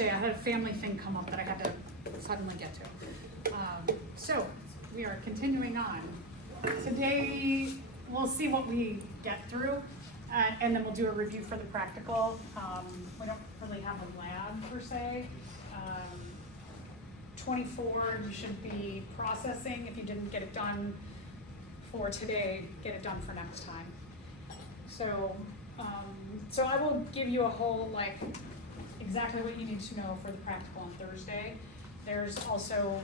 Thursday, I had a family thing come up that I had to suddenly get to. So we are continuing on. Today, we'll see what we get through, and then we'll do a review for the practical. We don't really have a lab per se. 24, you should be processing. If you didn't get it done for today, get it done for next time. So, so I will give you a whole, like, exactly what you need to know for the practical on Thursday. There's also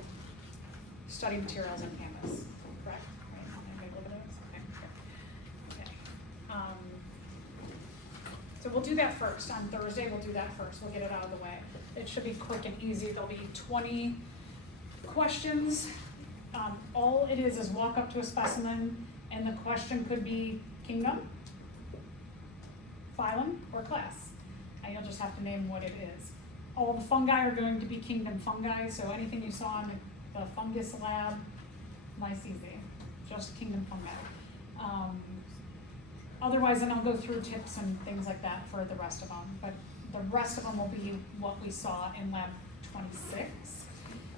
study materials on Canvas, correct? Right, am I good with those? Okay. So we'll do that first. On Thursday, we'll do that first. We'll get it out of the way. It should be quick and easy. There'll be 20 questions. All it is walk up to a specimen, and the question could be kingdom, phylum, or class. And you'll just have to name what it is. All the fungi are going to be kingdom fungi, so anything you saw in the fungus lab, nice easy, just kingdom fungi. Otherwise, then I'll go through tips and things like that for the rest of them, but the rest of them will be what we saw in lab 26.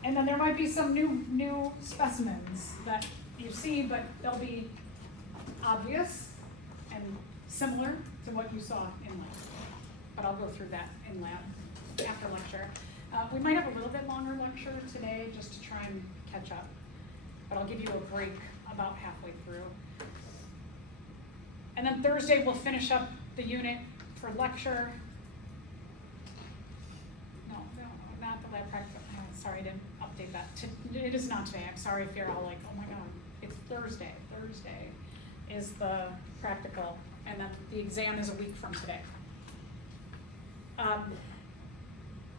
And then there might be some new specimens that you see, but they'll be obvious and similar to what you saw in lab. But I'll go through that in lab after lecture. We might have a little bit longer lecture today just to try and catch up, but I'll give you a break about halfway through. And then Thursday we'll finish up the unit for lecture. No, not the lab practical. Sorry, I didn't update that. It is not today. I'm sorry if you're all like, oh my God, it's Thursday. Thursday is the practical, and then the exam is a week from today.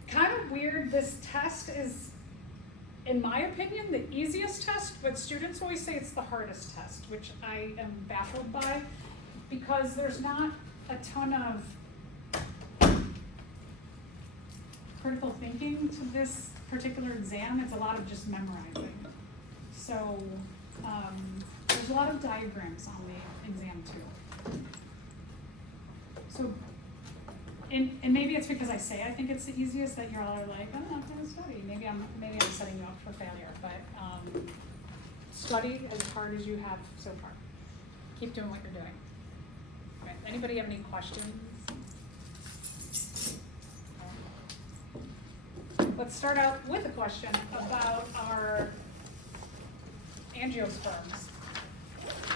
Kind of weird, this test is, in my opinion, the easiest test, but students always say it's the hardest test, which I am baffled by, because there's not a ton of critical thinking to this particular exam. It's a lot of just memorizing. So there's a lot of diagrams on the exam too. So, and maybe it's because I say I think it's the easiest that you're all like, oh, I'm not going to study. Maybe I'm setting you up for failure. But study as hard as you have so far. Keep doing what you're doing. Okay. Anybody have any questions? Let's start out with a question about our angiosperms.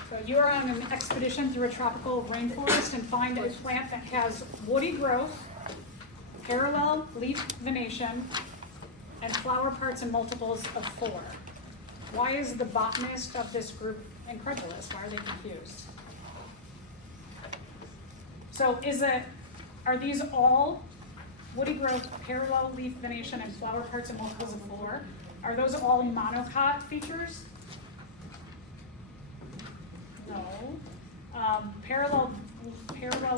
So you are on an expedition through a tropical rainforest and find a plant that has woody growth, parallel leaf venation, and flower parts and multiples of 4. Why is the botanist of this group incredulous? Why are they confused? So are these all woody growth, parallel leaf venation, and flower parts and multiples of 4? Are those all monocot features? No. Parallel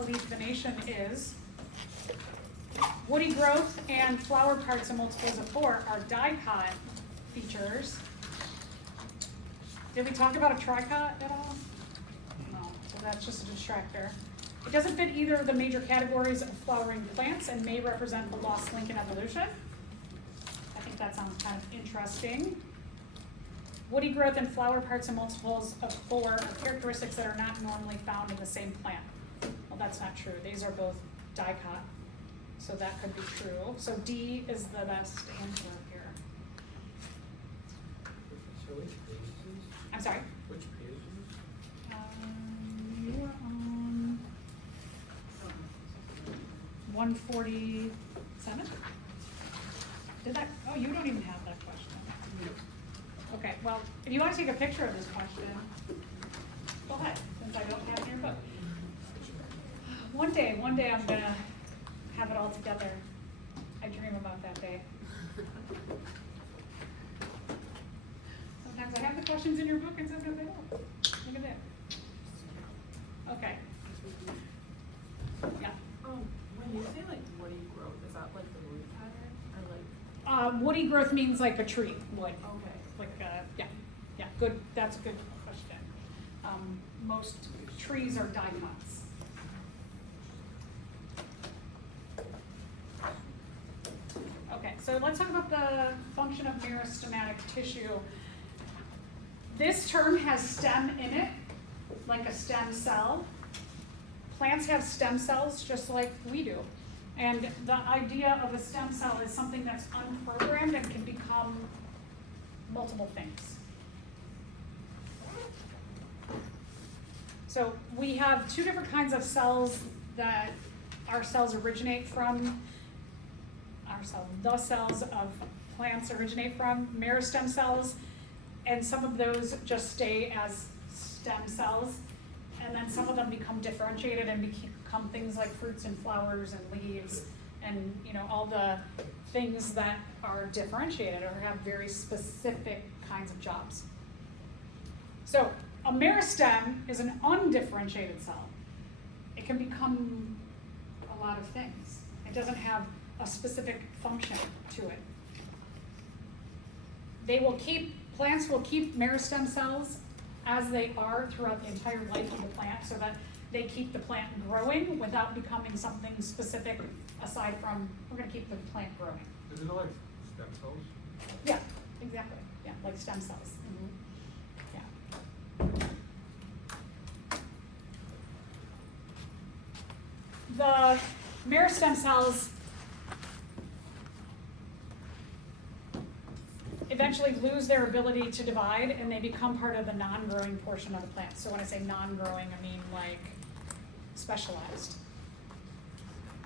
leaf venation is woody growth, and flower parts and multiples of 4 are dicot features. Did we talk about a tricot at all? No, so that's just a distractor. It doesn't fit either of the major categories of flowering plants and may represent the lost link in evolution. I think that sounds kind of interesting. Woody growth and flower parts and multiples of 4 are characteristics that are not normally found in the same plant. Well, that's not true. These are both dicot, so that could be true. So D is the best answer here. So which page is this? I'm sorry? Which page is this? You are on 147? Did that? Oh, you don't even have that question. Okay, well, if you want to take a picture of this question, go ahead, since I don't have it in your book. One day I'm going to have it all together. I dream about that day. Sometimes I have the questions in your book and sometimes I don't. Look at that. Okay. Yeah. When you say like woody growth, is that like the root pattern or like? Woody growth means like a tree would. Okay. Like, yeah, good. That's a good question. Most trees are dicots. so let's talk about the function of meristematic tissue. This term has stem in it, like a stem cell. Plants have stem cells just like we do. And the idea of a stem cell is something that's unprogrammed and can become multiple things. So we have two different kinds of cells that our cells originate from. The cells of plants originate from, meristem cells, and some of those just stay as stem cells, and then some of them become differentiated and become things like fruits and flowers and leaves, and all the things that are differentiated or have very specific kinds of jobs. So a meristem is an undifferentiated cell. It can become a lot of things. It doesn't have a specific function to it. Plants will keep meristem cells as they are throughout the entire life of the plant, so that they keep the plant growing without becoming something specific aside from, we're gonna keep the plant growing. Isn't it like stem cells? Yeah, exactly, yeah, like stem cells. Yeah. The meristem cells eventually lose their ability to divide, and they become part of the non-growing portion of the plant. So when I say non-growing, I mean like specialized.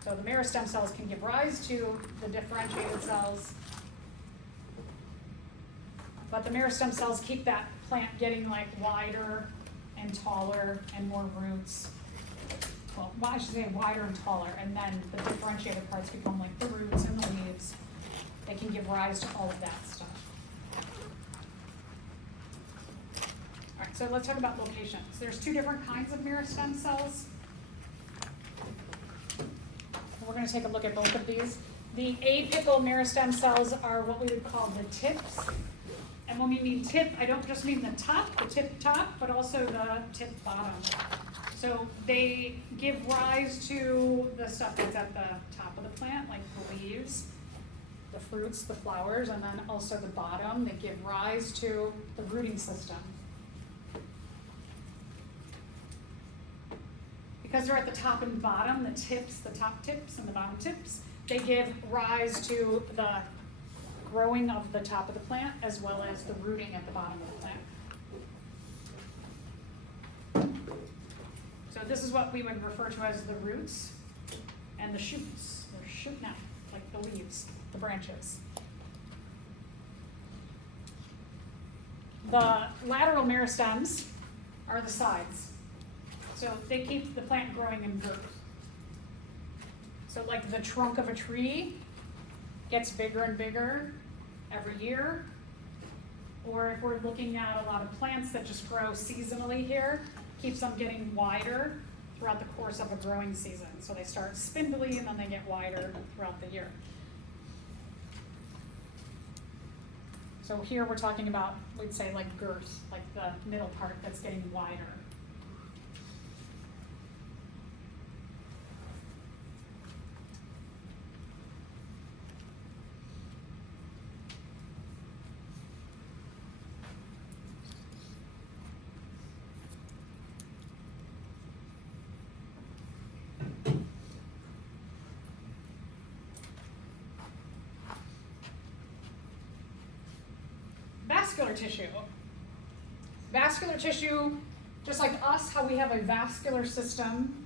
So the meristem cells can give rise to the differentiated cells, but the meristem cells keep that plant getting like wider and taller and more roots. Well, I should say wider and taller, and then the differentiated parts become like the roots and the leaves. They can give rise to all of that stuff. All right, so let's talk about locations. There's two different kinds of meristem cells. We're going to take a look at both of these. The apical meristem cells are what we would call the tips. And when we mean tip, I don't just mean the top, the tip top, but also the tip bottom. So they give rise to the stuff that's at the top of the plant, like the leaves, the fruits, the flowers, and then also the bottom. They give rise to the rooting system. Because they're at the top and bottom, the tips, the top tips and the bottom tips, they give rise to the growing of the top of the plant as well as the rooting at the bottom of the plant. So this is what we would refer to as the roots and the shoots. They're shooting out, like the leaves, the branches. The lateral meristems are the sides. So they keep the plant growing in girth. So like the trunk of a tree gets bigger and bigger every year. Or if we're looking at a lot of plants that just grow seasonally here, keeps them getting wider throughout the course of a growing season. So they start spindly and then they get wider throughout the year. So here we're talking about, we'd say like girth, like the middle part that's getting wider. Vascular tissue. Vascular tissue, just like us, how we have a vascular system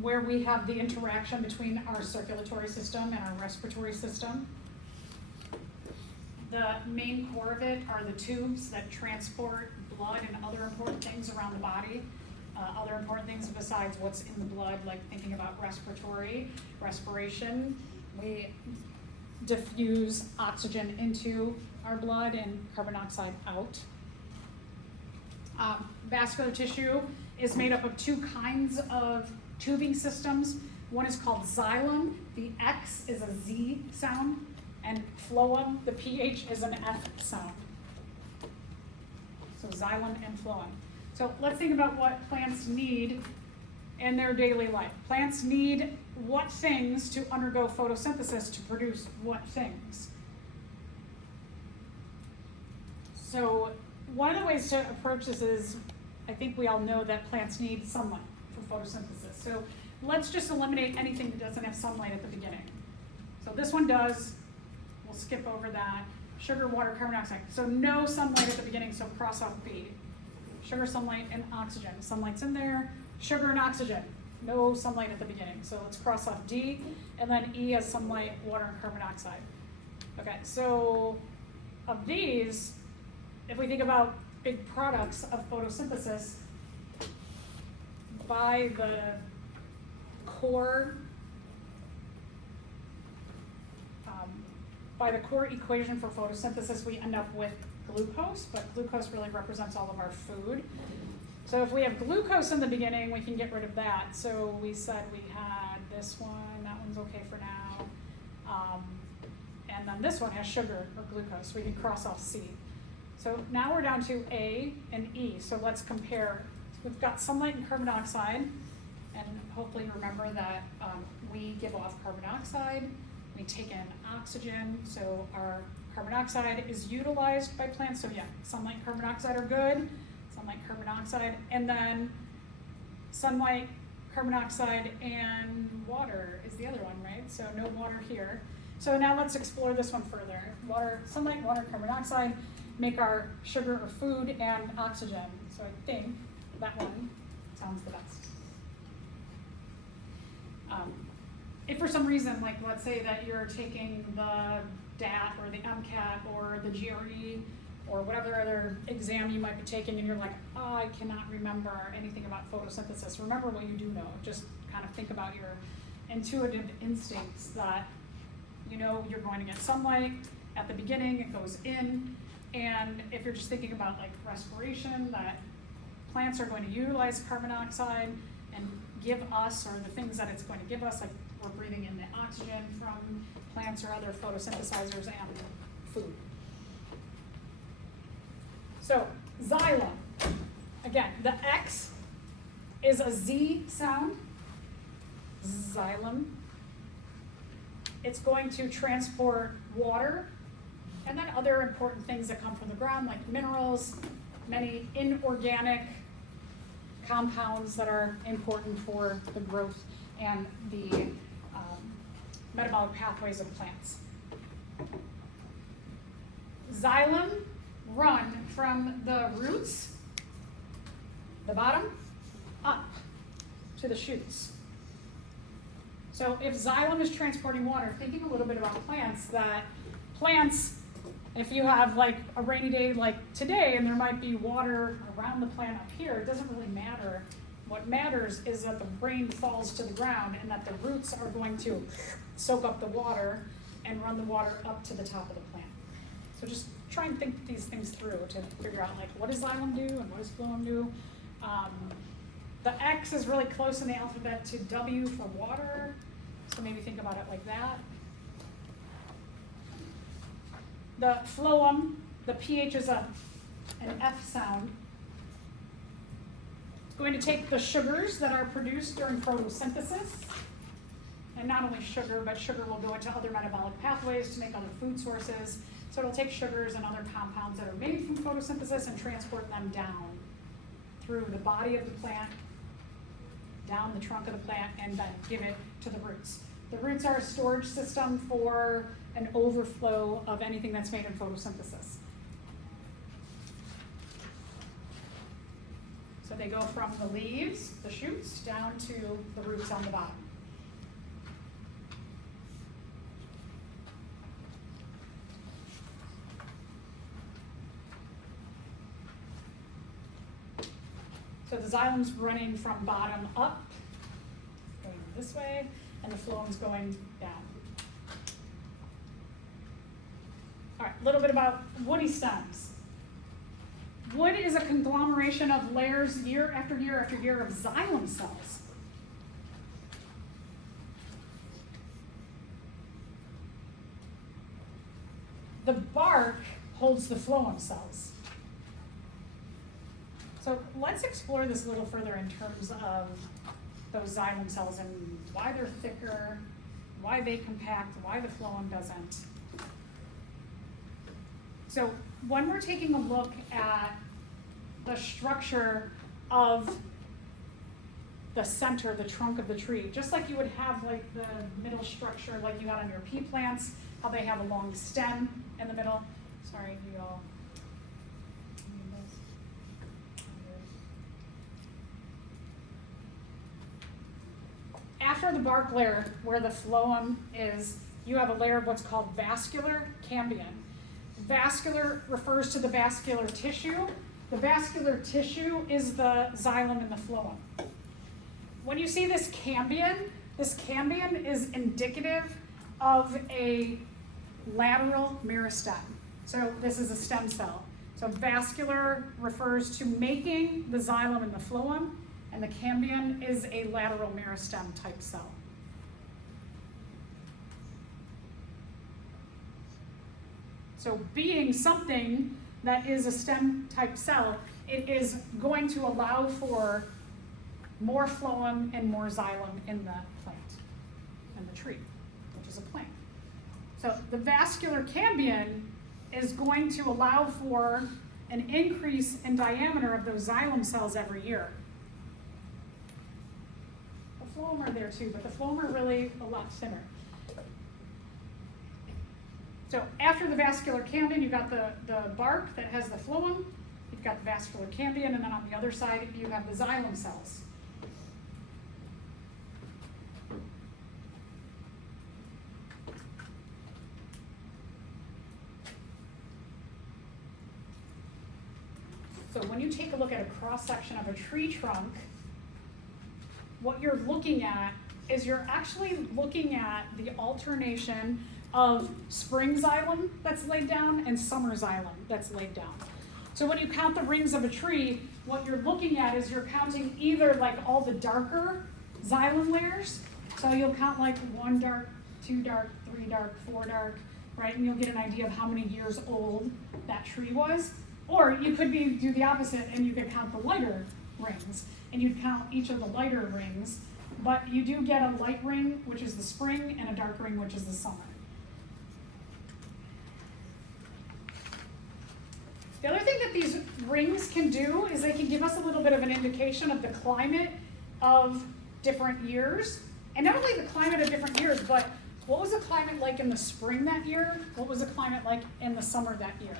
where we have the interaction between our circulatory system and our respiratory system. The main core of it are the tubes that transport blood and other important things around the body. Other important things besides what's in the blood, like thinking about respiration. We diffuse oxygen into our blood and carbon dioxide out. Vascular tissue is made up of two kinds of tubing systems. One is called xylem. The X is a Z sound, and phloem, the PH is an F sound. So xylem and phloem. So let's think about what plants need in their daily life. Plants need what things to undergo photosynthesis to produce what things? So one of the ways to approach this is, I think we all know that plants need sunlight for photosynthesis. So let's just eliminate anything that doesn't have sunlight at the beginning. So this one does, we'll skip over that. Sugar, water, carbon dioxide. So no sunlight at the beginning, so cross off B. Sugar, sunlight, and oxygen. Sunlight's in there. Sugar and oxygen. No sunlight at the beginning. So let's cross off D. And then E has sunlight, water, and carbon dioxide. Okay, so of these, if we think about big products of photosynthesis, by the core equation for photosynthesis, we end up with glucose, but glucose really represents all of our food. So if we have glucose in the beginning, we can get rid of that. So we said we had this one, that one's okay for now. And then this one has sugar or glucose, we can cross off C. So now we're down to A and E, so let's compare. We've got sunlight and carbon dioxide, and hopefully remember that we give off carbon dioxide, we take in oxygen, so our carbon dioxide is utilized by plants. So yeah, sunlight and carbon dioxide are good, sunlight, carbon dioxide, and then sunlight, carbon dioxide, and water is the other one, right? So no water here. So now let's explore this one further. Water, sunlight, water, carbon dioxide make our sugar or food and oxygen. So I think that one sounds the best. If for some reason, like let's say that you're taking the DAT or the MCAT or the GRE or whatever other exam you might be taking and you're like, oh, I cannot remember anything about photosynthesis. Remember what you do know. Just kind of think about your intuitive instincts that you know you're going to get sunlight at the beginning, it goes in, and if you're just thinking about like respiration, that plants are going to utilize carbon dioxide and give us, or the things that it's going to give us, like we're breathing in the oxygen from plants or other photosynthesizers and food. So xylem, again, the X is a Z sound, xylem. It's going to transport water and then other important things that come from the ground, like minerals, many inorganic compounds that are important for the growth and the metabolic pathways of plants. Xylem run from the roots, the bottom, up to the shoots. So if xylem is transporting water, thinking a little bit about plants, that plants, if you have like a rainy day like today and there might be water around the plant up here, it doesn't really matter. What matters is that the rain falls to the ground and that the roots are going to soak up the water and run the water up to the top of the plant. So just try and think these things through to figure out like what does xylem do and what does phloem do. The X is really close in the alphabet to W for water, so maybe think about it like that. The phloem, the PH is an F sound. It's going to take the sugars that are produced during photosynthesis, and not only sugar, but sugar will go into other metabolic pathways to make other food sources. So it'll take sugars and other compounds that are made from photosynthesis and transport them down through the body of the plant, down the trunk of the plant, and then give it to the roots. The roots are a storage system for an overflow of anything that's made in photosynthesis. So they go from the leaves, the shoots, down to the roots on the bottom. So the xylem's running from bottom up, going this way, and the phloem's going down. All right, a little bit about woody stems. Wood is a conglomeration of layers year after year after year of xylem cells. The bark holds the phloem cells. So let's explore this a little further in terms of those xylem cells and why they're thicker, why they compact, why the phloem doesn't. So when we're taking a look at the structure of the center, the trunk of the tree, just like you would have like the middle structure like you got on your pea plants, how they have a long stem in the middle. Sorry, you all. After the bark layer, where the phloem is, you have a layer of what's called vascular cambium. Vascular refers to the vascular tissue. The vascular tissue is the xylem and the phloem. When you see this cambium is indicative of a lateral meristem. So this is a stem cell. So vascular refers to making the xylem and the phloem, and the cambium is a lateral meristem type cell. So being something that is a stem type cell, it is going to allow for more phloem and more xylem in the plant, in the tree, which is a plant. So the vascular cambium is going to allow for an increase in diameter of those xylem cells every year. The phloem are there too, but the phloem are really a lot thinner. So after the vascular cambium, you've got the bark that has the phloem, you've got the vascular cambium, and then on the other side, you have the xylem cells. So when you take a look at a cross-section of a tree trunk, what you're looking at is you're actually looking at the alternation of spring xylem that's laid down and summer xylem that's laid down. So when you count the rings of a tree, what you're looking at is you're counting either like all the darker xylem layers, so you'll count like 1 dark, 2 dark, 3 dark, 4 dark, right? And you'll get an idea of how many years old that tree was. Or you could do the opposite and you could count the lighter rings, and you'd count each of the lighter rings, but you do get a light ring, which is the spring, and a dark ring, which is the summer. The other thing that these rings can do is they can give us a little bit of an indication of the climate of different years. And not only the climate of different years, but what was the climate like in the spring that year? What was the climate like in the summer that year?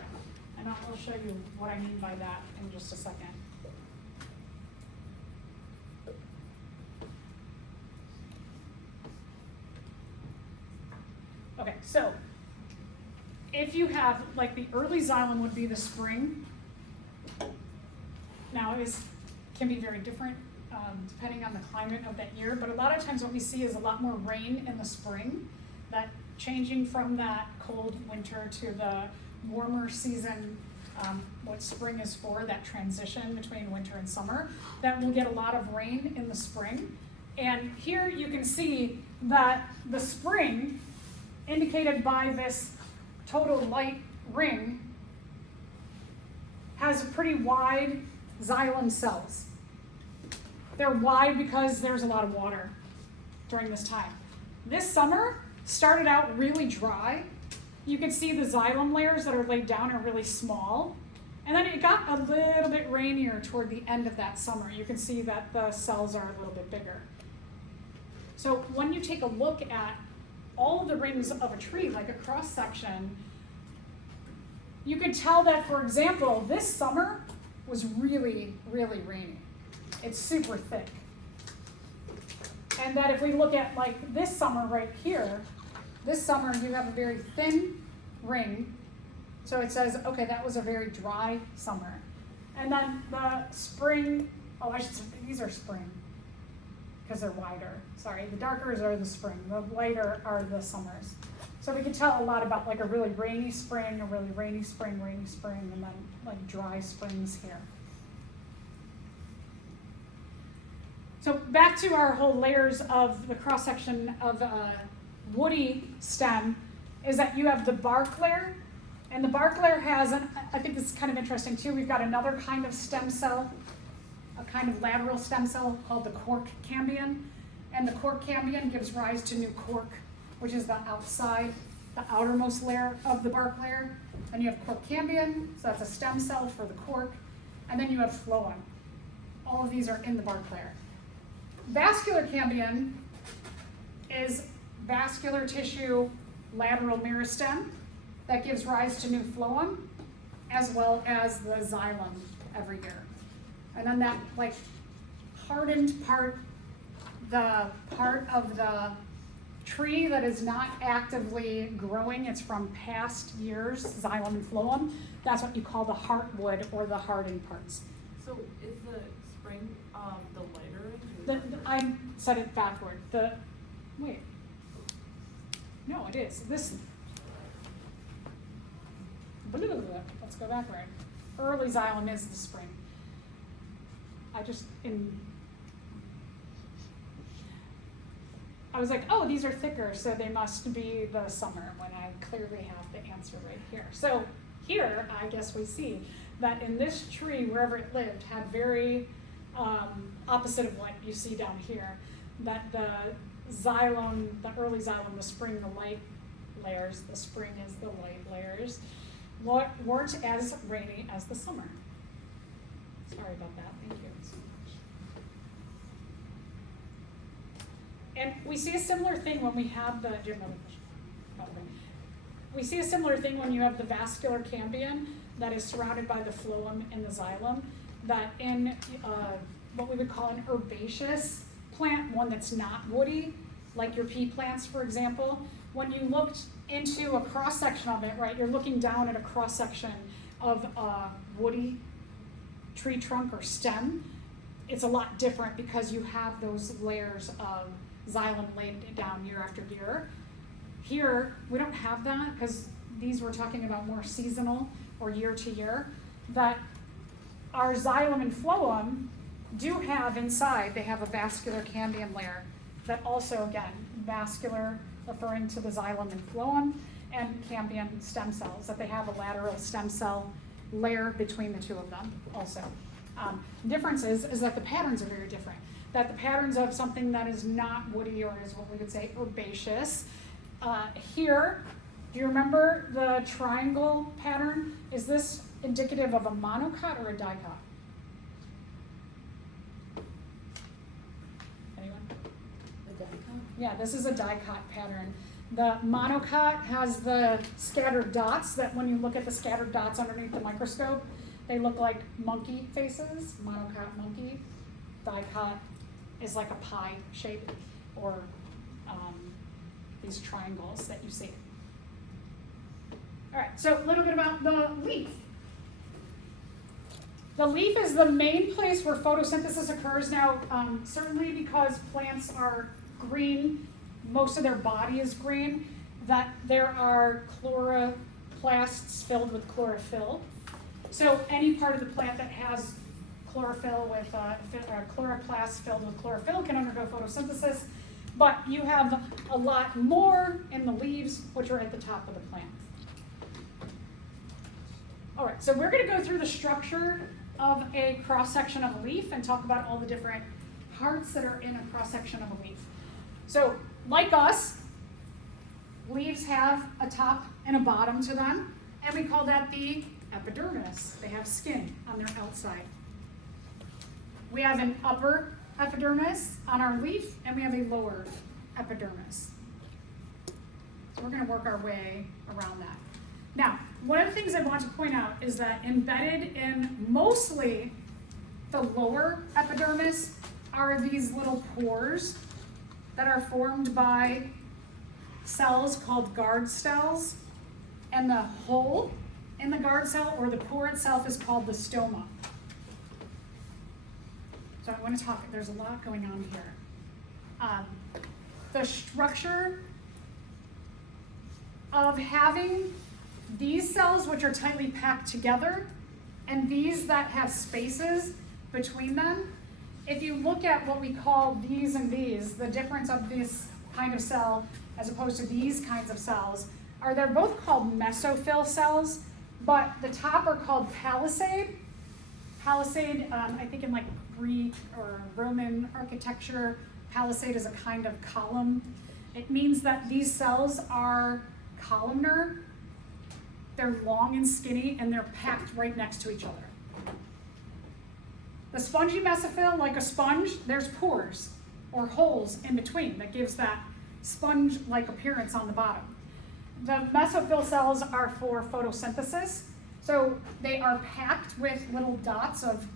And I'll show you what I mean by that in just a second. Okay, so if you have, like the early xylem would be the spring. Now it can be very different depending on the climate of that year, but a lot of times what we see is a lot more rain in the spring, that changing from that cold winter to the warmer season, what spring is for, that transition between winter and summer, that we'll get a lot of rain in the spring. And here you can see that the spring, indicated by this total light ring, has pretty wide xylem cells. They're wide because there's a lot of water during this time. This summer started out really dry. You can see the xylem layers that are laid down are really small. And then it got a little bit rainier toward the end of that summer. You can see that the cells are a little bit bigger. So when you take a look at all of the rings of a tree, like a cross section, you could tell that, for example, this summer was really, really rainy. It's super thick. And that if we look at like this summer right here, this summer you have a very thin ring. So it says, okay, that was a very dry summer. And then the spring, I should say these are spring because they're wider. Sorry, the darkers are the spring, the lighter are the summers. So we can tell a lot about like a really rainy spring, a really rainy spring, and then like dry springs here. So back to our whole layers of the cross-section of a woody stem, is that you have the bark layer, and the bark layer has, I think this is kind of interesting too, we've got another kind of stem cell, a kind of lateral stem cell called the cork cambion. And the cork cambion gives rise to new cork, which is the outside, the outermost layer of the bark layer. Then you have cork cambion, so that's a stem cell for the cork. And then you have phloem. All of these are in the bark layer. Vascular cambion is vascular tissue lateral meristem that gives rise to new phloem, as well as the xylem every year. And then that like hardened part, the part of the tree that is not actively growing, it's from past years, xylem and phloem, that's what you call the heartwood or the hardened parts. So is the spring, the lighter? I said it backward. Wait. No, it is. This. Let's go backward. Early xylem is the spring. I was like, oh, these are thicker, so they must be the summer, when I clearly have the answer right here. So here, I guess we see that in this tree, wherever it lived, had very opposite of what you see down here, that the xylem, the early xylem, the spring, the light layers, the spring is the light layers, weren't as rainy as the summer. Sorry about that, thank you so much. And we see a similar thing when we have the, we see a similar thing when you have the vascular cambion that is surrounded by the phloem and the xylem, that in what we would call an herbaceous plant, one that's not woody, like your pea plants, for example, when you looked into a cross-section of it, right, you're looking down at a cross-section of a woody tree trunk or stem, it's a lot different because you have those layers of xylem laid down year after year. Here, we don't have that because these we're talking about more seasonal or year to year, that our xylem and phloem do have inside, they have a vascular cambium layer that also, again, vascular referring to the xylem and phloem, and cambium stem cells, that they have a lateral stem cell layer between the two of them also. Difference is that the patterns are very different. That the patterns of something that is not woody or is what we would say herbaceous. Here, do you remember the triangle pattern? Is this indicative of a monocot or a dicot? Anyone? A dicot? Yeah, this is a dicot pattern. The monocot has the scattered dots that when you look at the scattered dots underneath the microscope, they look like monkey faces, monocot monkey. Dicot is like a pie shape or these triangles that you see. All right, so a little bit about the leaf. The leaf is the main place where photosynthesis occurs now, certainly because plants are green, most of their body is green, that there are chloroplasts filled with chlorophyll. So any part of the plant that has chlorophyll with chloroplasts filled with chlorophyll can undergo photosynthesis, but you have a lot more in the leaves, which are at the top of the plant. All right, so we're going to go through the structure of a cross-section of a leaf and talk about all the different parts that are in a cross-section of a leaf. So, like us, leaves have a top and a bottom to them, and we call that the epidermis. They have skin on their outside. We have an upper epidermis on our leaf, and we have a lower epidermis. So we're going to work our way around that. Now, one of the things I want to point out is that embedded in mostly the lower epidermis are these little pores that are formed by cells called guard cells, and the hole in the guard cell or the pore itself is called the stoma. So I want to talk, there's a lot going on here. The structure of having these cells, which are tightly packed together, and these that have spaces between them, if you look at what we call these and these, the difference of this kind of cell as opposed to these kinds of cells, are they're both called mesophyll cells, but the top are called palisade, Palisade, I think in like Greek or Roman architecture, palisade is a kind of column. It means that these cells are columnar, they're long and skinny, and they're packed right next to each other. The spongy mesophyll, like a sponge, there's pores or holes in between that gives that sponge-like appearance on the bottom. The mesophyll cells are for photosynthesis, so they are packed with little dots of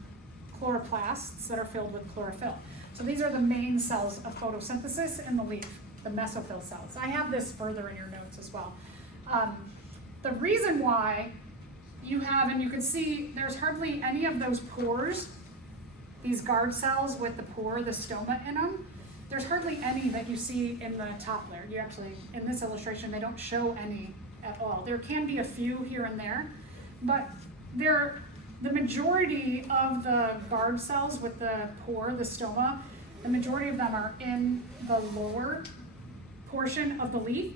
chloroplasts that are filled with chlorophyll. So these are the main cells of photosynthesis in the leaf, the mesophyll cells. I have this further in your notes as well. The reason why you have, and you can see there's hardly any of those pores, these guard cells with the pore, the stoma in them, there's hardly any that you see in the top layer. You actually, in this illustration, they don't show any at all. There can be a few here and there, but the majority of the guard cells with the pore, the stoma, the majority of them are in the lower portion of the leaf.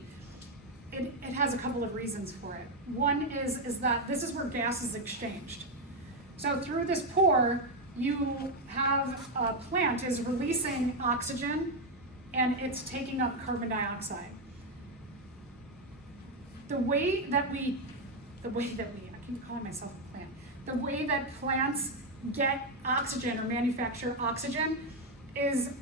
It has a couple of reasons for it. One is that this is where gas is exchanged. So through this pore, you have a plant is releasing oxygen and it's taking up carbon dioxide. The way that I keep calling myself a plant, the way that plants get oxygen or manufacture oxygen is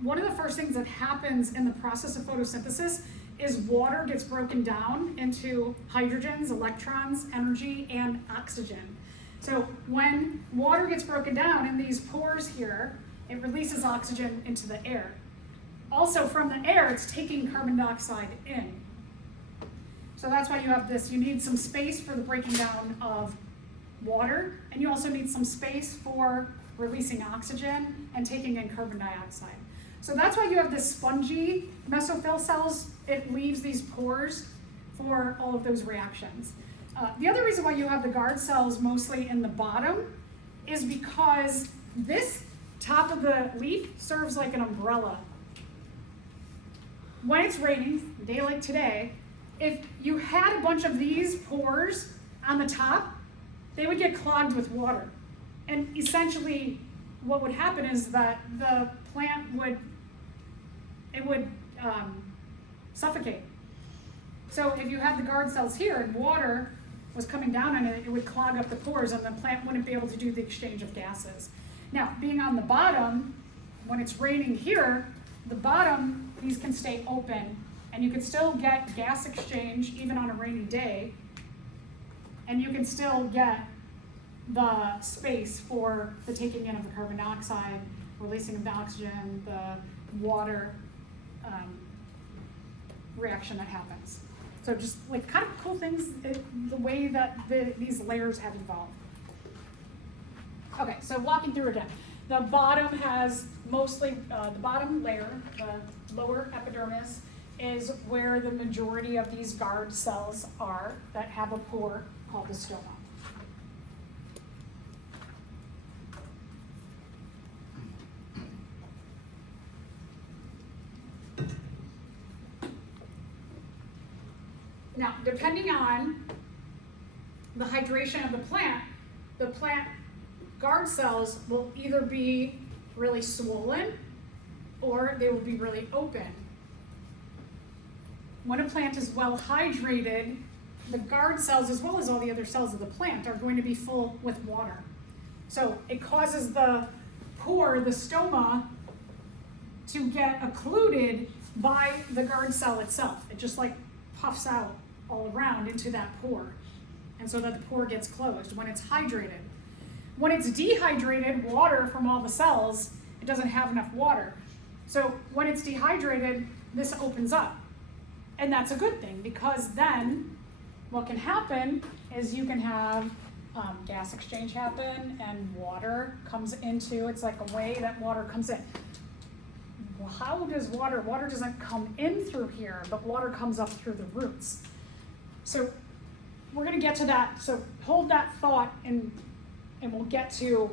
one of the first things that happens in the process of photosynthesis is water gets broken down into hydrogens, electrons, energy, and oxygen. So when water gets broken down in these pores here, it releases oxygen into the air. Also from the air, it's taking carbon dioxide in. So that's why you have this, you need some space for the breaking down of water, and you also need some space for releasing oxygen and taking in carbon dioxide. So that's why you have this spongy mesophyll cells. It leaves these pores for all of those reactions. The other reason why you have the guard cells mostly in the bottom is because this top of the leaf serves like an umbrella. When it's raining, a day like today, if you had a bunch of these pores on the top, they would get clogged with water. And essentially what would happen is that the plant would suffocate. So if you had the guard cells here and water was coming down on it, it would clog up the pores and the plant wouldn't be able to do the exchange of gases. Now, being on the bottom, when it's raining here, the bottom, these can stay open and you can still get gas exchange even on a rainy day, and you can still get the space for the taking in of the carbon dioxide, releasing of the oxygen, the water reaction that happens. So just like kind of cool things, the way that these layers have evolved. Okay, so walking through again. The bottom has mostly, the bottom layer, the lower epidermis, is where the majority of these guard cells are that have a pore called the stoma. Now, depending on the hydration of the plant guard cells will either be really swollen or they will be really open. When a plant is well hydrated, the guard cells, as well as all the other cells of the plant, are going to be full with water. So it causes the pore, the stoma, to get occluded by the guard cell itself. It just like puffs out all around into that pore, and so that the pore gets closed when it's hydrated. When it's dehydrated, water from all the cells, it doesn't have enough water. So when it's dehydrated, this opens up. And that's a good thing, because then what can happen is you can have gas exchange happen and water comes into, it's like a way that water comes in. Well, how does water doesn't come in through here, but water comes up through the roots. So we're gonna get to that, so hold that thought and we'll get to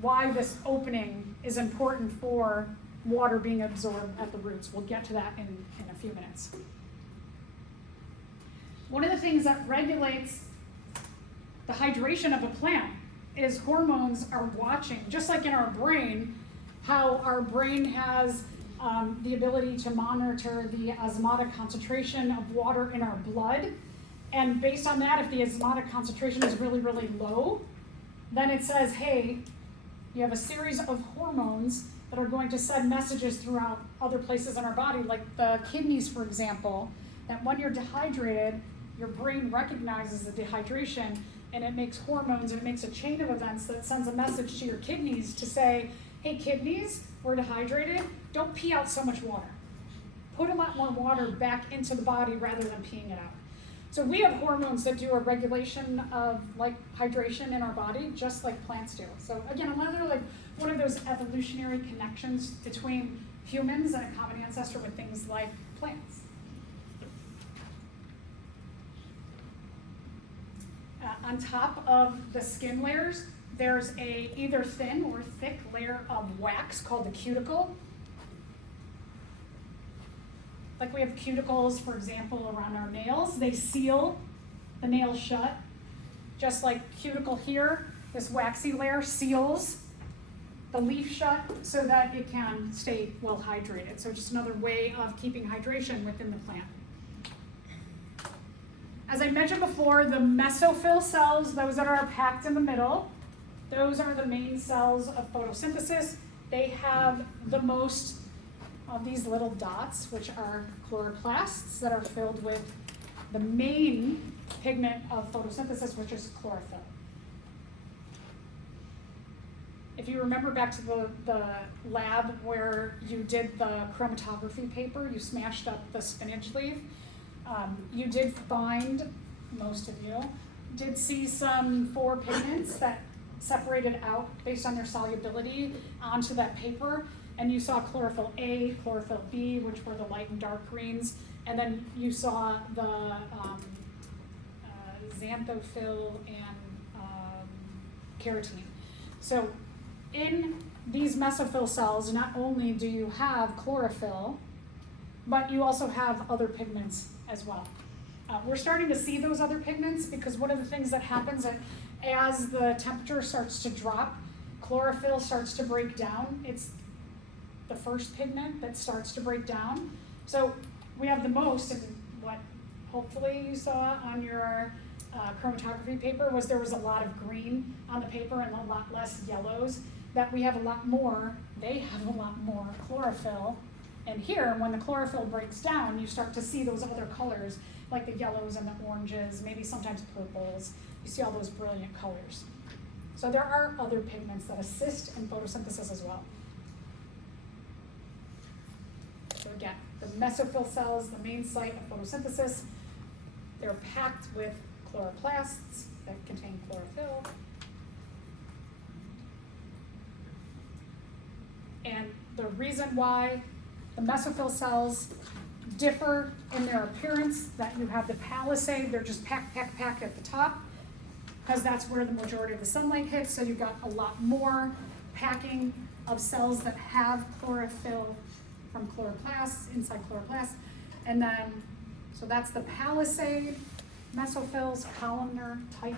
why this opening is important for water being absorbed at the roots. We'll get to that in a few minutes. One of the things that regulates the hydration of a plant is hormones are watching, just like in our brain, how our brain has the ability to monitor the osmotic concentration of water in our blood. And based on that, if the osmotic concentration is really, really low, then it says, hey, you have a series of hormones that are going to send messages throughout other places in our body, like the kidneys, for example, that when you're dehydrated, your brain recognizes the dehydration and it makes hormones and it makes a chain of events that sends a message to your kidneys to say, hey, kidneys, we're dehydrated, don't pee out so much water. Put a lot more water back into the body rather than peeing it out. So we have hormones that do a regulation of like hydration in our body, just like plants do. So again, another like one of those evolutionary connections between humans and a common ancestor with things like plants. On top of the skin layers, there's a either thin or thick layer of wax called the cuticle. Like we have cuticles, for example, around our nails. They seal the nail shut. Just like cuticle here, this waxy layer seals the leaf shut so that it can stay well hydrated. So just another way of keeping hydration within the plant. As I mentioned before, the mesophyll cells, those that are packed in the middle, those are the main cells of photosynthesis. They have the most of these little dots, which are chloroplasts that are filled with the main pigment of photosynthesis, which is chlorophyll. If you remember back to the lab where you did the chromatography paper, you smashed up the spinach leaf, you did find, most of you, did see some 4 pigments that separated out based on their solubility onto that paper. And you saw chlorophyll A, chlorophyll B, which were the light and dark greens, and then you saw the xanthophyll and carotene. So in these mesophyll cells, not only do you have chlorophyll, but you also have other pigments as well. We're starting to see those other pigments because one of the things that happens as the temperature starts to drop, chlorophyll starts to break down. It's the first pigment that starts to break down. So we have the most, and what hopefully you saw on your chromatography paper was there was a lot of green on the paper and a lot less yellows, that we have a lot more, they have a lot more chlorophyll. And here, when the chlorophyll breaks down, you start to see those other colors, like the yellows and the oranges, maybe sometimes purples. You see all those brilliant colors. So there are other pigments that assist in photosynthesis as well. So again, the mesophyll cells, the main site of photosynthesis, they're packed with chloroplasts that contain chlorophyll. And the reason why the mesophyll cells differ in their appearance, that you have the palisade, they're just packed at the top, because that's where the majority of the sunlight hits, so you've got a lot more packing of cells that have chlorophyll from chloroplasts, inside chloroplasts. And then, so that's the palisade, mesophylls, columnar, tight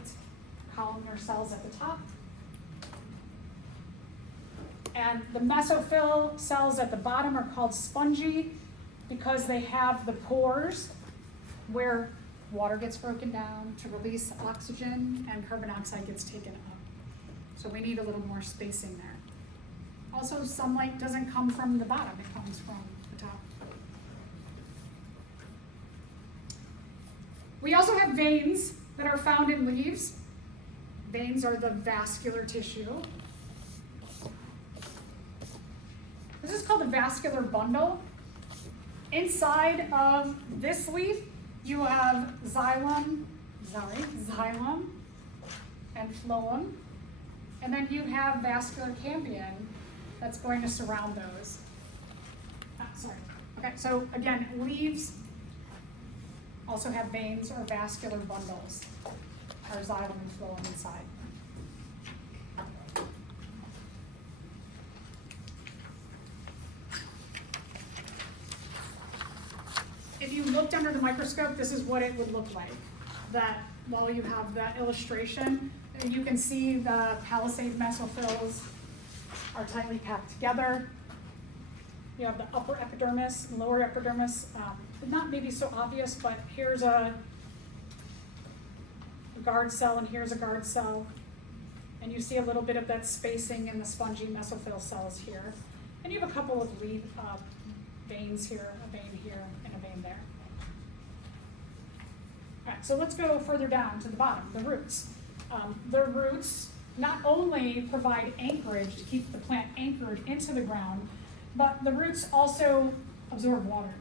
columnar cells at the top. And the mesophyll cells at the bottom are called spongy because they have the pores where water gets broken down to release oxygen and carbon dioxide gets taken up. So we need a little more spacing there. Also, sunlight doesn't come from the bottom, it comes from the top. We also have veins that are found in leaves. Veins are the vascular tissue. This is called the vascular bundle. Inside of this leaf, you have xylem and phloem, and then you have vascular cambium that's going to surround those. Okay, so again, leaves also have veins or vascular bundles, or xylem and phloem inside. If you looked under the microscope, this is what it would look like. That while you have that illustration, you can see the palisade mesophils are tightly packed together. You have the upper epidermis, lower epidermis, not maybe so obvious, but here's a guard cell and here's a guard cell. And you see a little bit of that spacing in the spongy mesophyll cells here. And you have a couple of veins here, a vein here, and a vein there. All right, so let's go further down to the bottom, the roots. The roots not only provide anchorage to keep the plant anchored into the ground, but the roots also absorb water.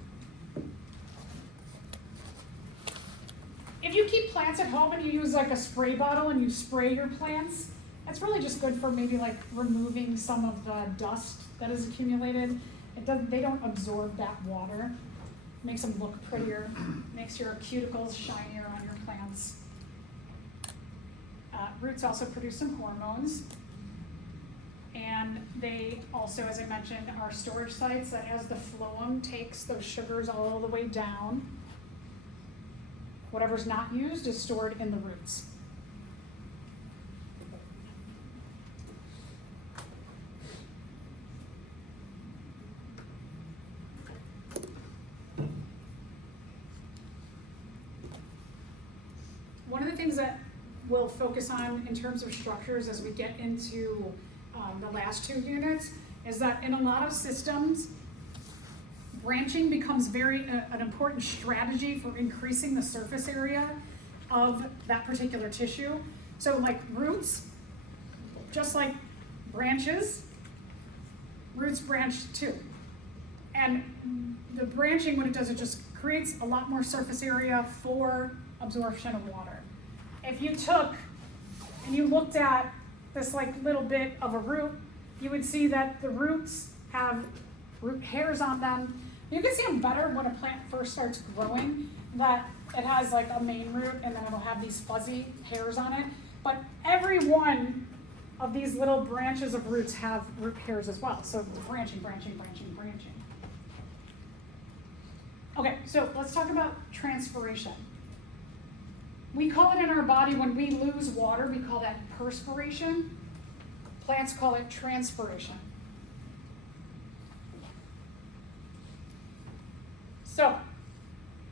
If you keep plants at home and you use like a spray bottle and you spray your plants, that's really just good for maybe like removing some of the dust that is accumulated. They don't absorb that water. Makes them look prettier, makes your cuticles shinier on your plants. Roots also produce some hormones. And they also, as I mentioned, are storage sites that as the phloem takes those sugars all the way down, whatever's not used is stored in the roots. One of the things that we'll focus on in terms of structures as we get into the last two units is that in a lot of systems, branching becomes an important strategy for increasing the surface area of that particular tissue. So like roots, just like branches, roots branch too. And the branching, what it does, it just creates a lot more surface area for absorption of water. If you took and you looked at this like little bit of a root, you would see that the roots have root hairs on them. You can see them better when a plant first starts growing, that it has like a main root and then it'll have these fuzzy hairs on it. But every one of these little branches of roots have root hairs as well. So branching, branching, branching, branching. Okay, so let's talk about transpiration. We call it in our body, when we lose water, we call that perspiration. Plants call it transpiration. So,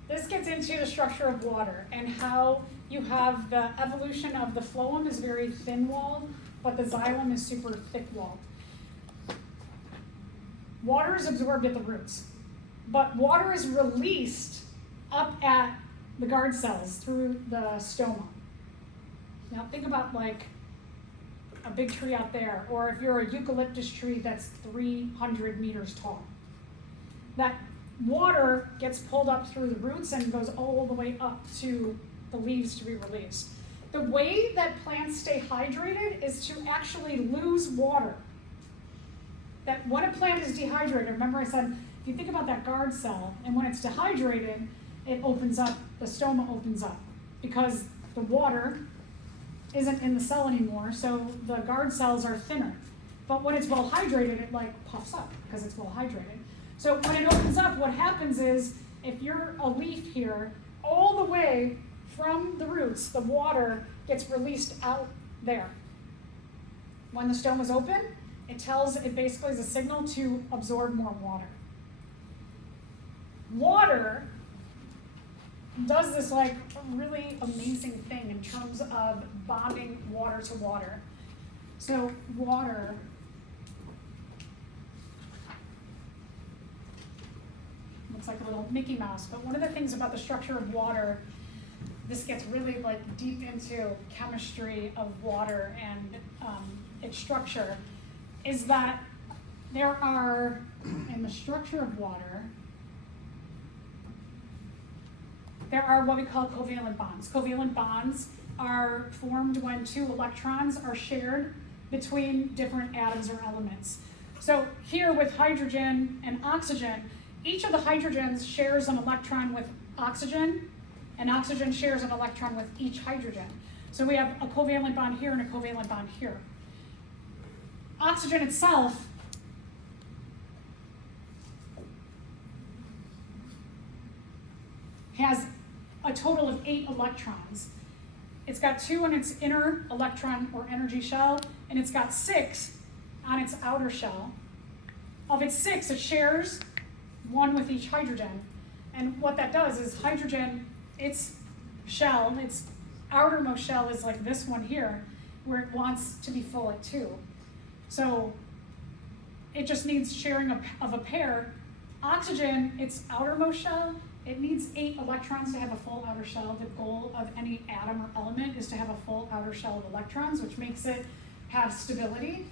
this gets into the structure of water and how you have the evolution of the phloem is very thin-walled, but the xylem is super thick-walled. Water is absorbed at the roots, but water is released up at the guard cells through the stoma. Now think about like a big tree out there, or if you're a eucalyptus tree that's 300 meters tall. That water gets pulled up through the roots and goes all the way up to the leaves to be released. The way that plants stay hydrated is to actually lose water. That when a plant is dehydrated, remember I said, if you think about that guard cell, and when it's dehydrated, it opens up, the stoma opens up, because the water isn't in the cell anymore, so the guard cells are thinner. But when it's well hydrated, it like puffs up, because it's well hydrated. So when it opens up, what happens is, if you're a leaf here, all the way from the roots, the water gets released out there. When the stoma is open, it basically is a signal to absorb more water. Water does this like really amazing thing in terms of bonding water to water. So water looks like a little Mickey Mouse, but one of the things about the structure of water, this gets really like deep into chemistry of water and its structure, is that there are, in the structure of water, there are what we call covalent bonds. Covalent bonds are formed when two electrons are shared between different atoms or elements. So here with hydrogen and oxygen, each of the hydrogens shares an electron with oxygen, and oxygen shares an electron with each hydrogen. So we have a covalent bond here and a covalent bond here. Oxygen itself has a total of 8 electrons. it's got 2 on its inner electron or energy shell, and it's got 6 on its outer shell. Of its 6, it shares 1 with each hydrogen. And what that does is hydrogen, its shell, its outermost shell is like this one here, where it wants to be full at 2. So it just needs sharing of a pair. Oxygen, its outermost shell, it needs 8 electrons to have a full outer shell. The goal of any atom or element is to have a full outer shell of electrons, which makes it have stability.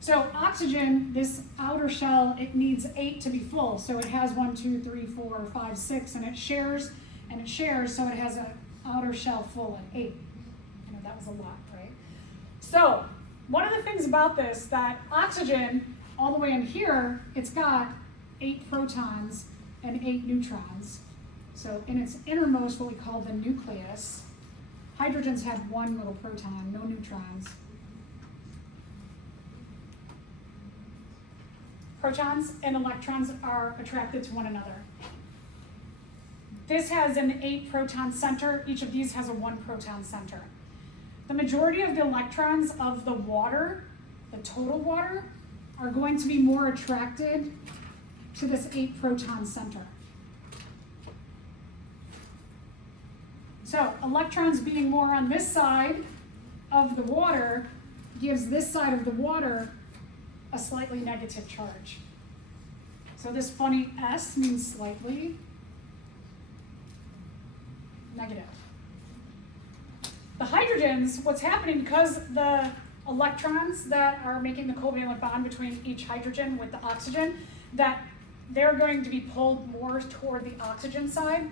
So oxygen, this outer shell, it needs 8 to be full. So it has 1, 2, 3, 4, 5, 6, and it shares, so it has an outer shell full at 8. You know, that was a lot, right? So one of the things about this, that oxygen, all the way in here, it's got 8 protons and 8 neutrons. So in its innermost, what we call the nucleus, hydrogens have 1 little proton, no neutrons. Protons and electrons are attracted to one another. This has an 8 proton center. Each of these has a 1 proton center. The majority of the electrons of the water, the total water, are going to be more attracted to this 8 proton center. So electrons being more on this side of the water gives this side of the water a slightly negative charge. So this funny S means slightly negative. The hydrogens, what's happening, because the electrons that are making the covalent bond between each hydrogen with the oxygen, that they're going to be pulled more toward the oxygen side,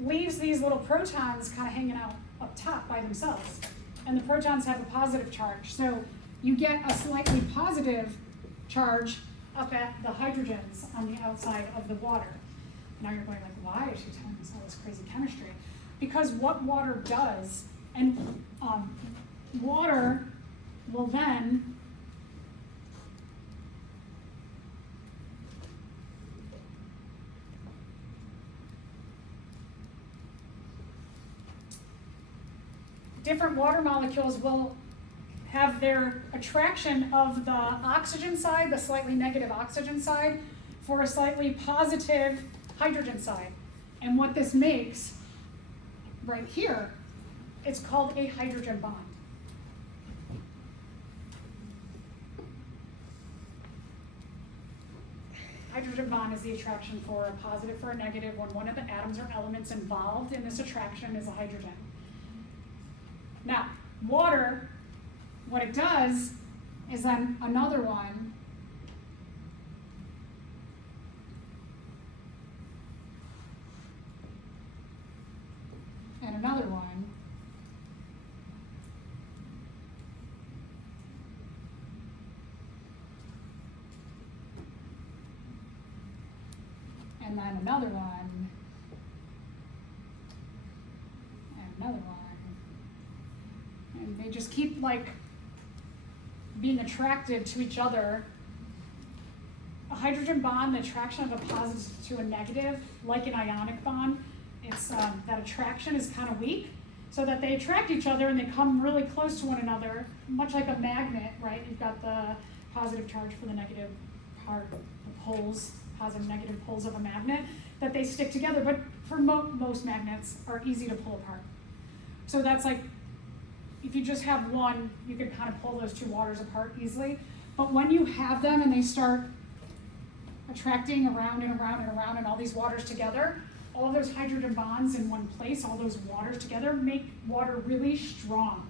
leaves these little protons kind of hanging out up top by themselves. And the protons have a positive charge. So you get a slightly positive charge up at the hydrogens on the outside of the water. Now you're going like, why is she telling us all this crazy chemistry? Because what water does, and water will then different water molecules will have their attraction of the oxygen side, the slightly negative oxygen side, for a slightly positive hydrogen side. And what this makes right here, it's called a hydrogen bond. Hydrogen bond is the attraction for a positive for a negative when one of the atoms or elements involved in this attraction is a hydrogen. Now, water, what it does is then another one and another one and then another one and another one. And they just keep like being attracted to each other. A hydrogen bond, the attraction of a positive to a negative, like an ionic bond, it's that attraction is kind of weak, so that they attract each other and they come really close to one another, much like a magnet, right? You've got the positive charge for the negative part, the poles, positive negative poles of a magnet, that they stick together, but for most magnets are easy to pull apart. So that's like, if you just have one, you can kind of pull those two waters apart easily. But when you have them and they start attracting around and around and around and all these waters together, all those hydrogen bonds in one place, all those waters together, make water really strong.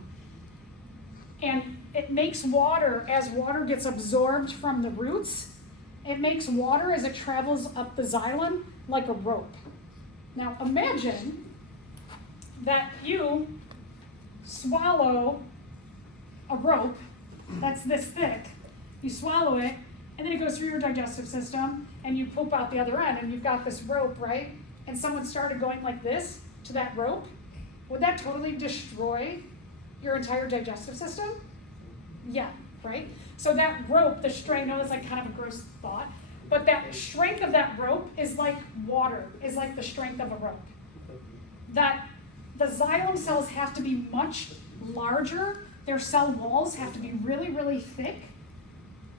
And it makes water, as water gets absorbed from the roots, it makes water as it travels up the xylem like a rope. Now imagine that you swallow a rope that's this thick, you swallow it, and then it goes through your digestive system, and you poop out the other end, and you've got this rope, right? And someone started going like this to that rope, would that totally destroy your entire digestive system? Yeah, right? So that rope, the strength, I know it's like kind of a gross thought, but that strength of that rope is like water, is like the strength of a rope. That the xylem cells have to be much larger. Their cell walls have to be really, really thick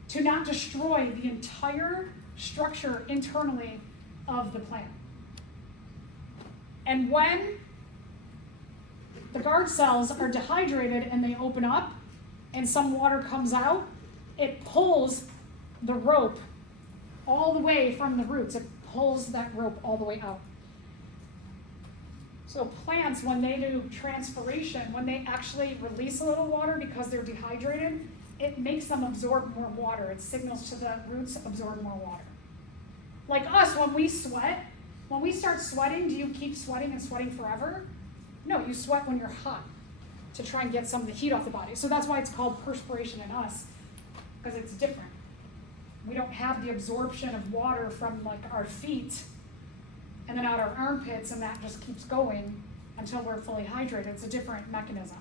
to not destroy the entire structure internally of the plant. And when the guard cells are dehydrated and they open up and some water comes out, it pulls the rope all the way from the roots. It pulls that rope all the way out. So plants, when they do transpiration, when they actually release a little water because they're dehydrated, it makes them absorb more water. It signals to the roots, absorb more water. Like us, when we sweat, when we start sweating, do you keep sweating and sweating forever? No, you sweat when you're hot to try and get some of the heat off the body. So that's why it's called perspiration in us, because it's different. We don't have the absorption of water from like our feet and then out our armpits, and that just keeps going until we're fully hydrated. It's a different mechanism.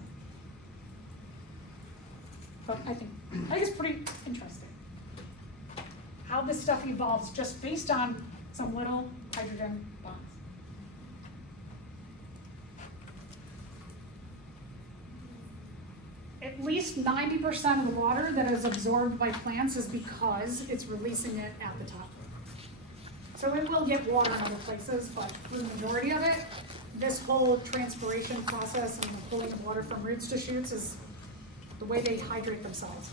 But I think it's pretty interesting how this stuff evolves just based on some little hydrogen bonds. At least 90% of the water that is absorbed by plants is because it's releasing it at the top. So it will get water in other places, but for the majority of it, this whole transpiration process and the pulling of water from roots to shoots is the way they hydrate themselves.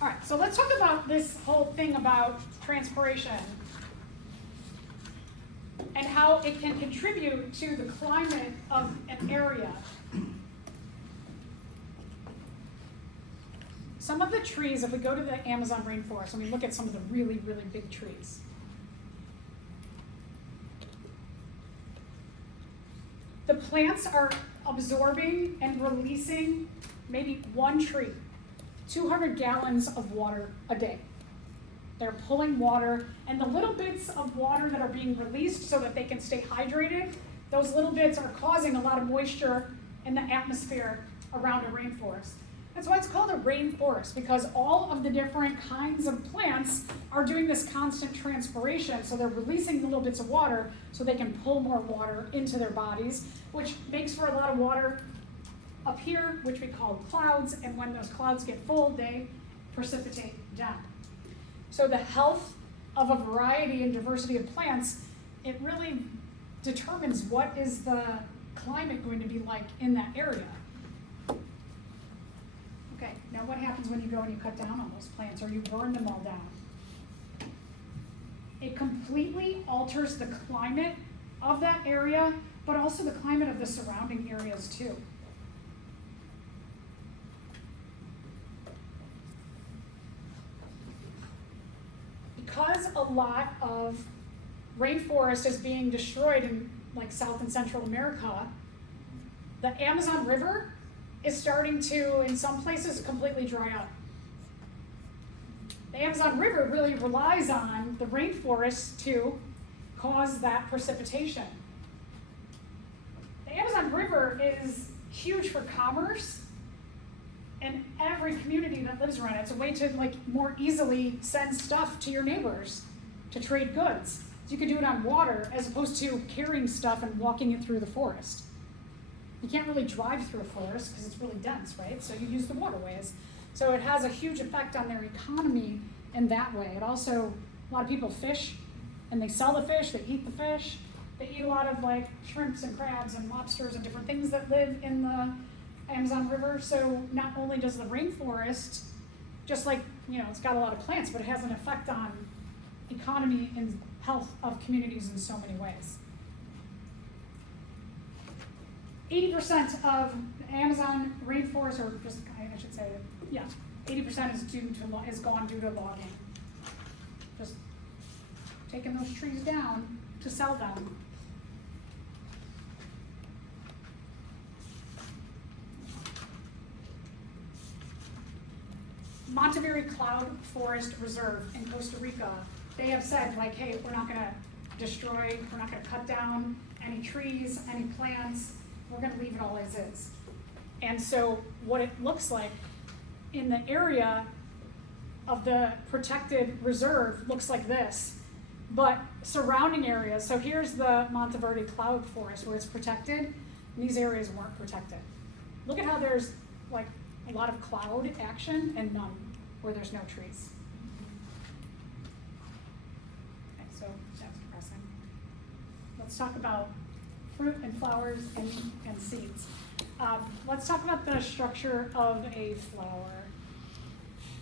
All right, so let's talk about this whole thing about transpiration and how it can contribute to the climate of an area. Some of the trees, if we go to the Amazon rainforest and we look at some of the really, really big trees, the plants are absorbing and releasing maybe one tree, 200 gallons of water a day. They're pulling water, and the little bits of water that are being released so that they can stay hydrated, those little bits are causing a lot of moisture in the atmosphere around a rainforest. That's why it's called a rainforest, because all of the different kinds of plants are doing this constant transpiration, so they're releasing the little bits of water so they can pull more water into their bodies, which makes for a lot of water up here, which we call clouds, and when those clouds get full, they precipitate down. So the health of a variety and diversity of plants, it really determines what is the climate going to be like in that area. Okay, now what happens when you go and you cut down on those plants or you burn them all down? It completely alters the climate of that area, but also the climate of the surrounding areas too. Because a lot of rainforest is being destroyed in like South and Central America, the Amazon River is starting to, in some places, completely dry up. The Amazon River really relies on the rainforest to cause that precipitation. The Amazon River is huge for commerce, and every community that lives around it. It's a way to like more easily send stuff to your neighbors to trade goods. So you could do it on water as opposed to carrying stuff and walking it through the forest. You can't really drive through a forest because it's really dense, right? So you use the waterways. So it has a huge effect on their economy in that way. It also, a lot of people fish and they sell the fish, they eat the fish. They eat a lot of like shrimps and crabs and lobsters and different things that live in the Amazon River. So not only does the rainforest, just like, you know, it's got a lot of plants, but it has an effect on economy and health of communities in so many ways. 80% of the Amazon rainforest, or just, I should say, yeah, 80% is gone due to logging. Just taking those trees down to sell them. Monteverde Cloud Forest Reserve in Costa Rica, they have said like, hey, we're not gonna destroy, we're not gonna cut down any trees, any plants, we're gonna leave it all as is. And so what it looks like in the area of the protected reserve looks like this, but surrounding areas, so here's the Monteverde cloud forest where it's protected, and these areas weren't protected. Look at how there's like a lot of cloud action and none where there's no trees. Okay, so that's depressing. Let's talk about fruit and flowers and seeds. Let's talk about the structure of a flower.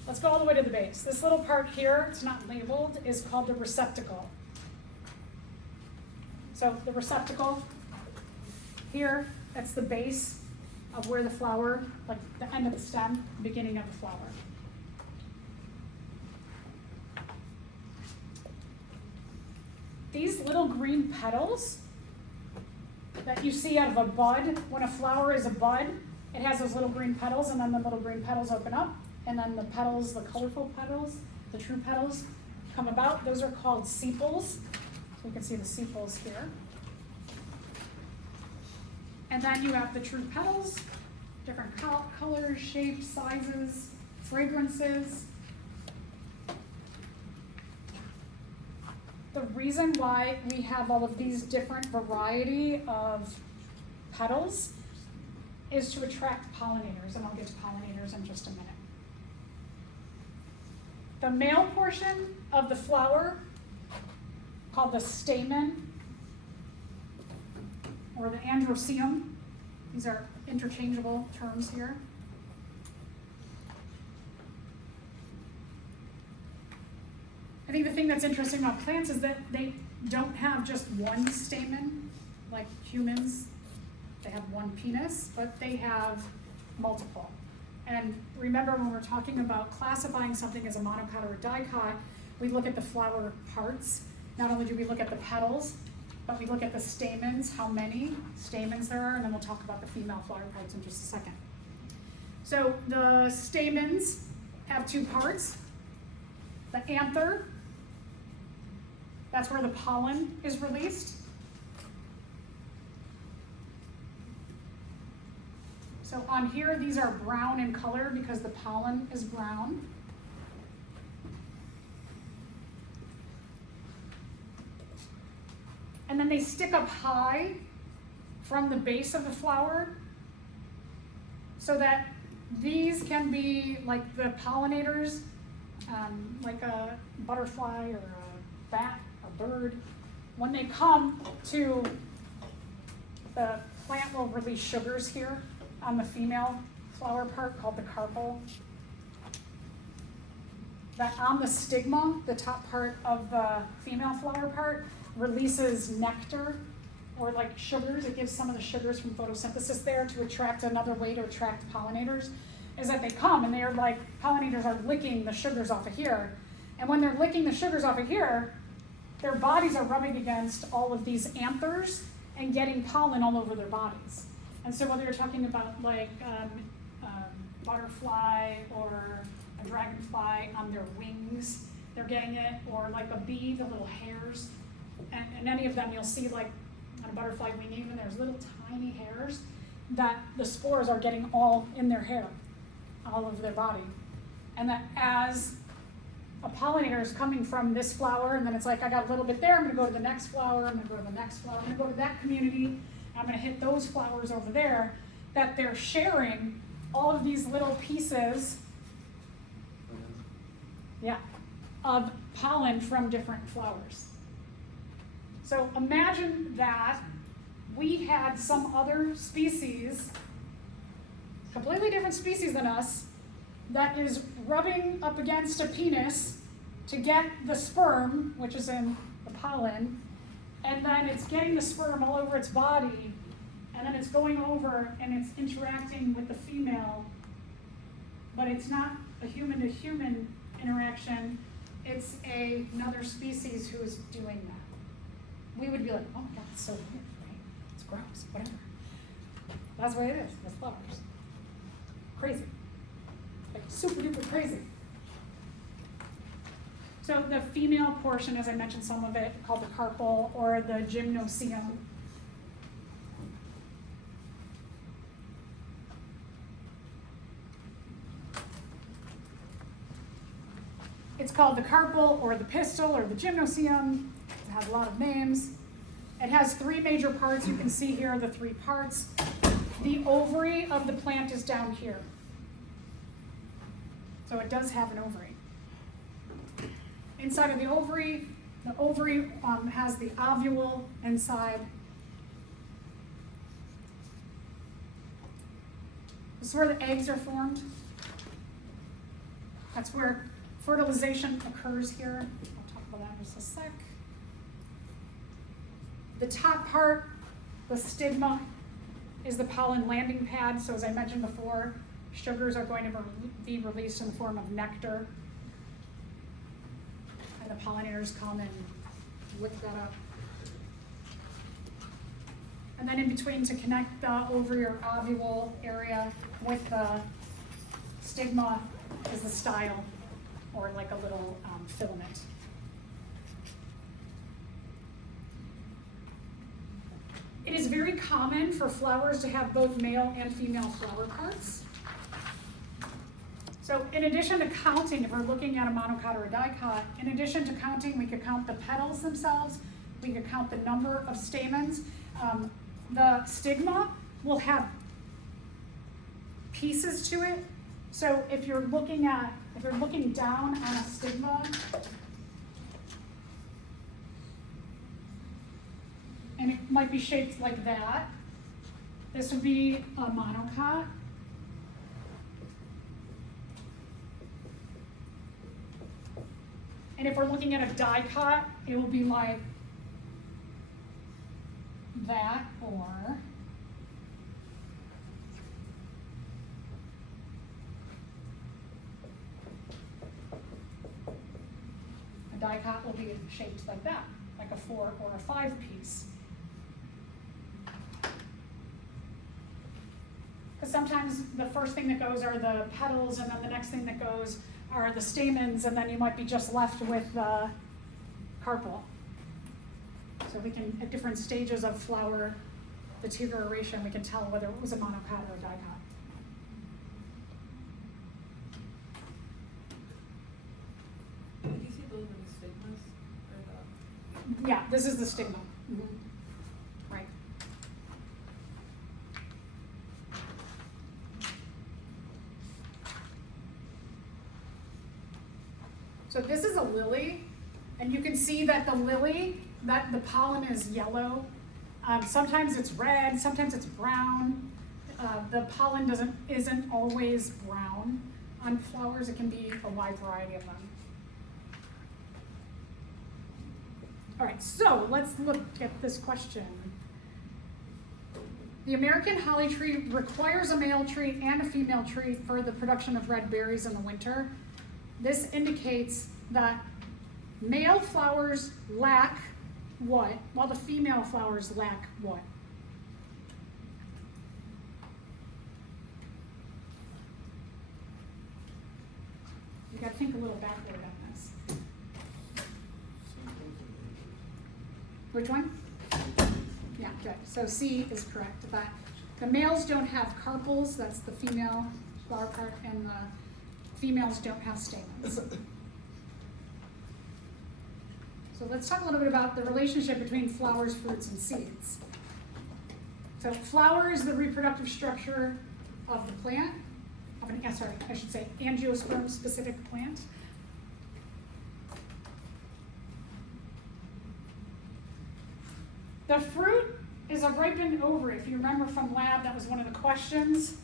Let's go all the way to the base. This little part here, it's not labeled, is called the receptacle. So the receptacle here, that's the base of where the flower, like the end of the stem, beginning of the flower. These little green petals that you see out of a bud, when a flower is a bud, it has those little green petals, and then the little green petals open up, and then the petals, the colorful petals, the true petals, come about. Those are called sepals. So you can see the sepals here. And then you have the true petals, different colors, shapes, sizes, fragrances. The reason why we have all of these different variety of petals is to attract pollinators, and I'll get to pollinators in just a minute. The male portion of the flower, called the stamen, or the androecium, these are interchangeable terms here. I think the thing that's interesting about plants is that they don't have just one stamen, like humans. They have one penis, but they have multiple. And remember, when we're talking about classifying something as a monocot or a dicot, we look at the flower parts. Not only do we look at the petals, but we look at the stamens, how many stamens there are, and then we'll talk about the female flower parts in just a second. So the stamens have two parts. The anther, that's where the pollen is released. So on here, these are brown in color because the pollen is brown. And then they stick up high from the base of the flower so that these can be like the pollinators, like a butterfly or a bat, a bird. When they come to the plant will release sugars here on the female flower part called the carpel. That on the stigma, the top part of the female flower part, releases nectar or like sugars. It gives some of the sugars from photosynthesis there to attract another way to attract pollinators, is that they come and they're like, pollinators are licking the sugars off of here. And when they're licking the sugars off of here, their bodies are rubbing against all of these anthers and getting pollen all over their bodies. And so whether you're talking about like butterfly or a dragonfly on their wings, they're getting it, or like a bee, the little hairs, and any of them you'll see like on a butterfly wing even, there's little tiny hairs that the spores are getting all in their hair, all over their body. And that as a pollinator is coming from this flower, and then it's like, I got a little bit there, I'm gonna go to the next flower, I'm gonna go to the next flower, I'm gonna go to that community, I'm gonna hit those flowers over there, that they're sharing all of these little pieces, of pollen from different flowers. So imagine that we had some other species, completely different species than us, that is rubbing up against a penis to get the sperm, which is in the pollen, and then it's getting the sperm all over its body, and then it's going over and it's interacting with the female, but it's not a human-to-human interaction, it's another species who is doing that. We would be like, oh my God, it's so weird, right? It's gross, whatever. That's the way it is with flowers. Crazy. Like super duper crazy. So the female portion, as I mentioned some of it, called the carpel or the gymnosium. It's called the carpel or the pistil or the gymnosium. It has a lot of names. It has three major parts. You can see here the three parts. The ovary of the plant is down here. So it does have an ovary. Inside of the ovary has the ovule inside. This is where the eggs are formed. That's where fertilization occurs here. I'll talk about that in just a sec. The top part, the stigma, is the pollen landing pad. So as I mentioned before, sugars are going to be released in the form of nectar. And the pollinators come and lick that up. And then in between, to connect the ovary or ovule area with the stigma, is the style, or like a little filament. It is very common for flowers to have both male and female flower parts. So in addition to counting, if we're looking at a monocot or a dicot, in addition to counting, we could count the petals themselves, we could count the number of stamens. The stigma will have pieces to it. So if you're looking down on a stigma, and it might be shaped like that, this would be a monocot. And if we're looking at a dicot, it will be like that, or a dicot will be shaped like that, like a 4 or a 5 piece. Because sometimes the first thing that goes are the petals, and then the next thing that goes are the stamens, and then you might be just left with the carpel. So we can, at different stages of flower deterioration, we can tell whether it was a monocot or a dicot. Did you see those in the stigmas? Or the... Yeah, this is the stigma. Mm-hmm. Right. So this is a lily, and you can see that the lily, that the pollen is yellow. Sometimes it's red, sometimes it's brown. The pollen isn't always brown on flowers. It can be a wide variety of them. All right, so let's look at this question. The American holly tree requires a male tree and a female tree for the production of red berries in the winter. This indicates that male flowers lack what, while the female flowers lack what? You gotta think a little backward on this. Which one? Yeah, good. So C is correct. But the males don't have carpels, that's the female flower part, and the females don't have stamens. So let's talk a little bit about the relationship between flowers, fruits, and seeds. So flower is the reproductive structure of the plant, angiosperm specific plant. The fruit is a ripened ovary. If you remember from lab, that was one of the questions.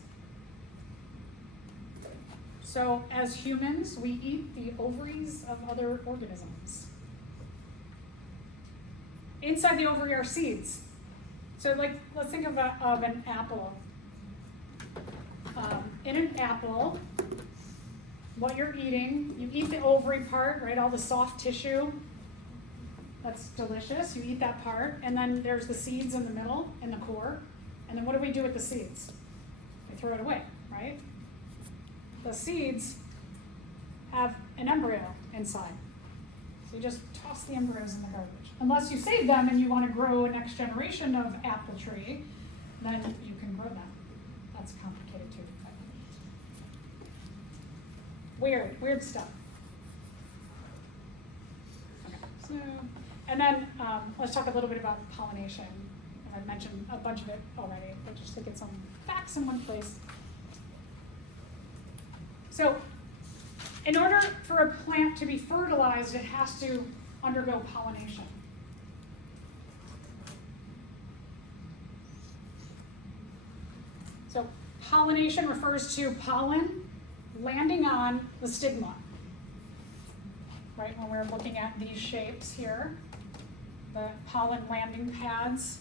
So as humans, we eat the ovaries of other organisms. Inside the ovary are seeds. So let's think of an apple. In an apple, what you're eating, you eat the ovary part, right, all the soft tissue. That's delicious, you eat that part, and then there's the seeds in the middle, in the core, and then what do we do with the seeds? We throw it away, right? The seeds have an embryo inside. So you just toss the embryos in the garbage. Unless you save them and you want to grow a next generation of apple tree, then you can grow them. That's complicated too. Weird stuff. So, and then let's talk a little bit about pollination. I've mentioned a bunch of it already, but just to get some facts in one place. So, in order for a plant to be fertilized, it has to undergo pollination. So, pollination refers to pollen landing on the stigma. Right, when we're looking at these shapes here, the pollen landing pads,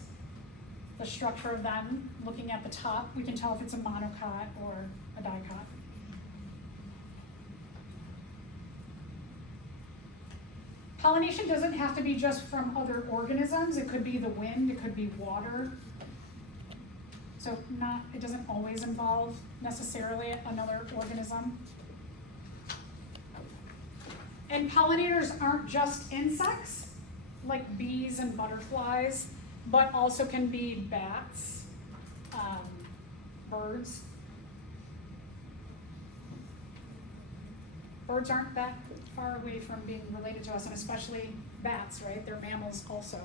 the structure of them, looking at the top, we can tell if it's a monocot or a dicot. Pollination doesn't have to be just from other organisms. It could be the wind, it could be water. So it doesn't always involve necessarily another organism. And pollinators aren't just insects, like bees and butterflies, but also can be bats, birds. Birds aren't that far away from being related to us, and especially bats, right? They're mammals also.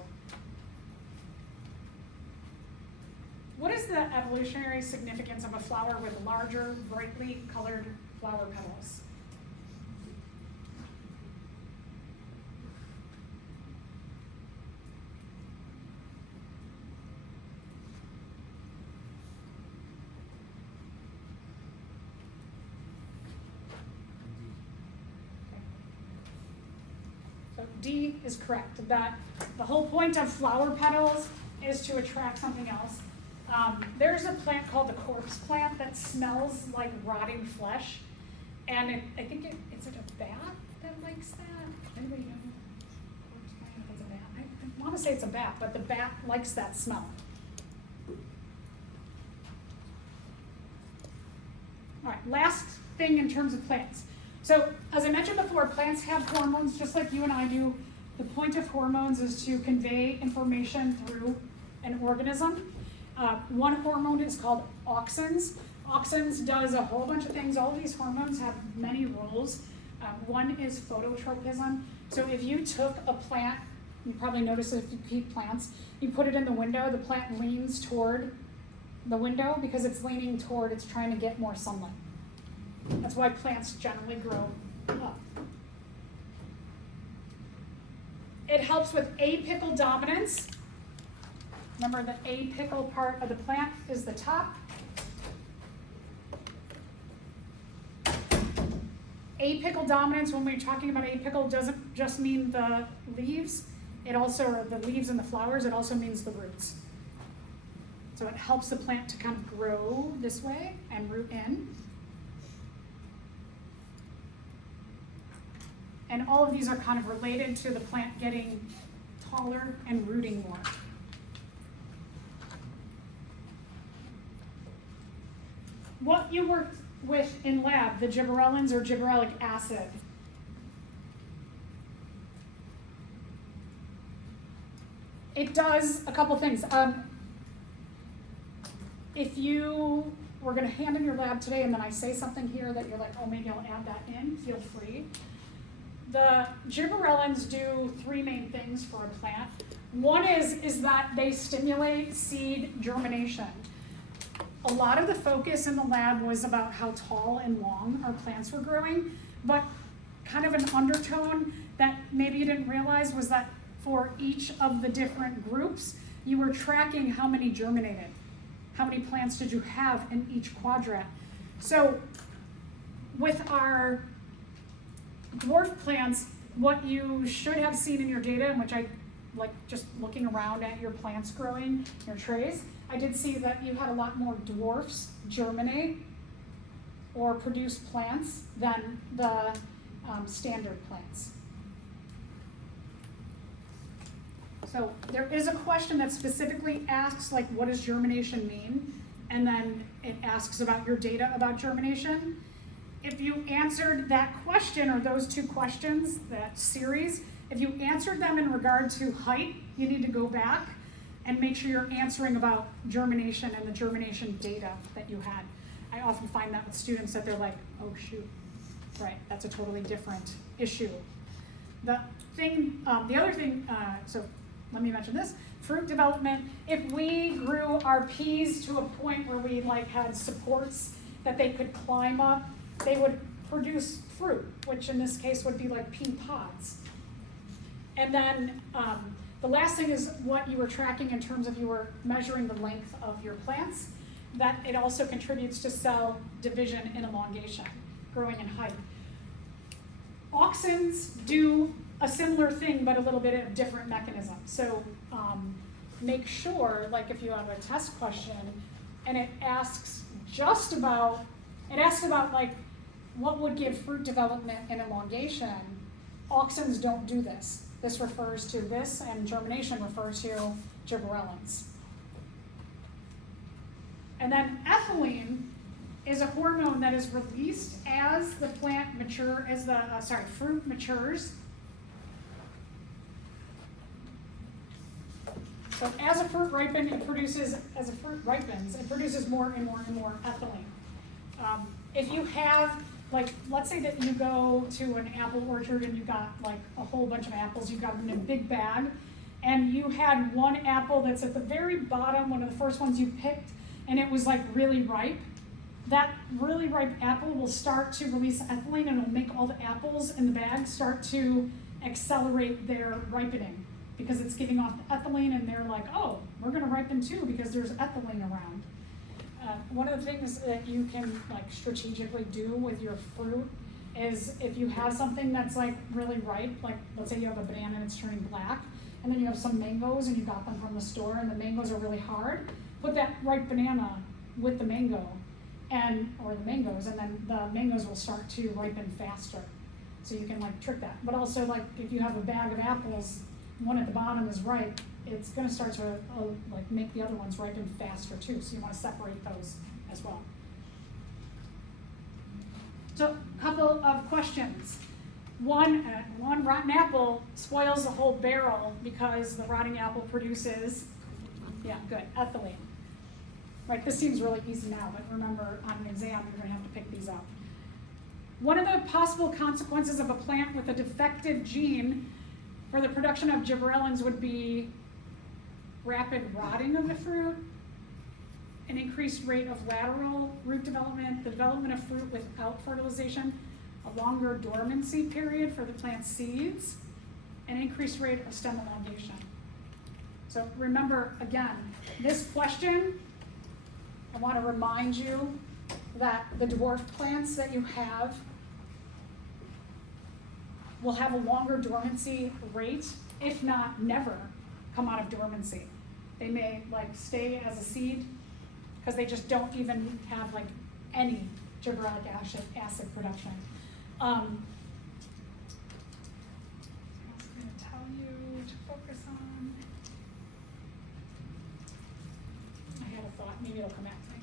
What is the evolutionary significance of a flower with larger, brightly colored flower petals? So D is correct, that the whole point of flower petals is to attract something else. There's a plant called the corpse plant that smells like rotting flesh, and I think is it a bat that likes that? Anybody know? Corpse plant, if it's a bat? I want to say it's a bat, but the bat likes that smell. All right, last thing in terms of plants. So, as I mentioned before, plants have hormones just like you and I do. The point of hormones is to convey information through an organism. One hormone is called auxins. Auxins does a whole bunch of things. All of these hormones have many roles. One is phototropism. So if you took a plant, you probably notice if you keep plants, you put it in the window, the plant leans toward the window because it's leaning toward, it's trying to get more sunlight. That's why plants generally grow up. It helps with apical dominance. Remember, the apical part of the plant is the top. Apical dominance, when we're talking about apical, doesn't just mean the leaves. It also, or the leaves and the flowers, it also means the roots. So it helps the plant to kind of grow this way and root in. And all of these are kind of related to the plant getting taller and rooting more. What you worked with in lab, the gibberellins or gibberellic acid. It does a couple things. If you were going to hand in your lab today and then I say something here that you're like, oh, maybe I'll add that in, feel free. The gibberellins do three main things for a plant. One is that they stimulate seed germination. A lot of the focus in the lab was about how tall and long our plants were growing, but kind of an undertone that maybe you didn't realize was that for each of the different groups, you were tracking how many germinated. How many plants did you have in each quadrant? So with our dwarf plants, what you should have seen in your data, and which I like just looking around at your plants growing, your trays, I did see that you had a lot more dwarfs germinate or produce plants than the standard plants. So there is a question that specifically asks, like, what does germination mean? And then it asks about your data about germination. If you answered that question or those two questions, that series, if you answered them in regard to height, you need to go back and make sure you're answering about germination and the germination data that you had. I often find that with students that they're like, oh shoot, right, that's a totally different issue. The other thing, so let me mention this, fruit development, if we grew our peas to a point where we like had supports that they could climb up, they would produce fruit, which in this case would be like pea pods. And then the last thing is what you were tracking in terms of you were measuring the length of your plants, that it also contributes to cell division and elongation, growing in height. Auxins do a similar thing, but a little bit of different mechanism. So make sure, like if you have a test question, and it asks like what would give fruit development and elongation, auxins don't do this. This refers to this, and germination refers to gibberellins. And then ethylene is a hormone that is released as the fruit matures. So as a fruit ripens, it produces more and more and more ethylene. If you have, like, let's say that you go to an apple orchard and you got like a whole bunch of apples, you got them in a big bag, and you had one apple that's at the very bottom, one of the first ones you picked, and it was like really ripe. That really ripe apple will start to release ethylene, and it'll make all the apples in the bag start to accelerate their ripening because it's giving off the ethylene, and they're like, oh, we're gonna ripen too because there's ethylene around. One of the things that you can like strategically do with your fruit is if you have something that's like really ripe, like let's say you have a banana and it's turning black, and then you have some mangoes and you got them from the store and the mangoes are really hard, put that ripe banana with the mango or the mangoes, and then the mangoes will start to ripen faster. So you can like trick that. But also like if you have a bag of apples, one at the bottom is ripe, it's gonna start to like make the other ones ripen faster too. So you wanna separate those as well. So a couple of questions. One rotten apple spoils the whole barrel because the rotting apple produces, ethylene. Right, this seems really easy now, but remember on an exam you're gonna have to pick these up. One of the possible consequences of a plant with a defective gene for the production of gibberellins would be rapid rotting of the fruit, an increased rate of lateral root development, the development of fruit without fertilization, a longer dormancy period for the plant's seeds, an increased rate of stem elongation. So remember, again, this question, I want to remind you that the dwarf plants that you have will have a longer dormancy rate, if not never come out of dormancy. They may like stay as a seed because they just don't even have like any gibberellic acid production. I was going to tell you to focus on. I had a thought, maybe it'll come back to me.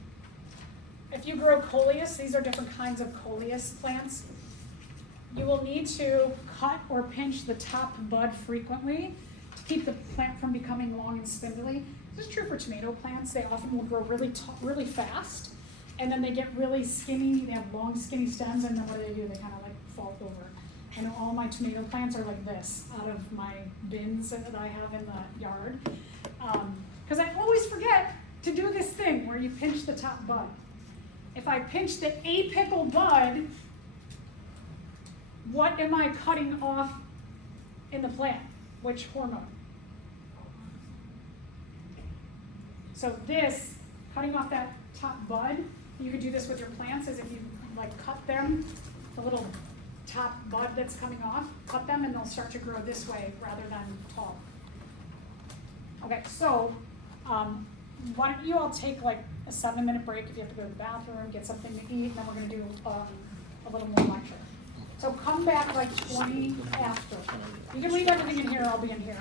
If you grow coleus, these are different kinds of coleus plants. You will need to cut or pinch the top bud frequently to keep the plant from becoming long and spindly. This is true for tomato plants. They often will grow really fast, and then they get really skinny. They have long, skinny stems, and then what do? They kind of like fall over. And all my tomato plants are like this out of my bins that I have in the yard. Because I always forget to do this thing where you pinch the top bud. If I pinch the apical bud, what am I cutting off in the plant? Which hormone? So this, cutting off that top bud, you could do this with your plants, is if you like cut them, the little top bud that's coming off, cut them and they'll start to grow this way rather than tall. Okay, so why don't you all take like a 7-minute break if you have to go to the bathroom, get something to eat, and then we're gonna do a little more lecture. So come back like 20 after. You can leave everything in here, I'll be in here.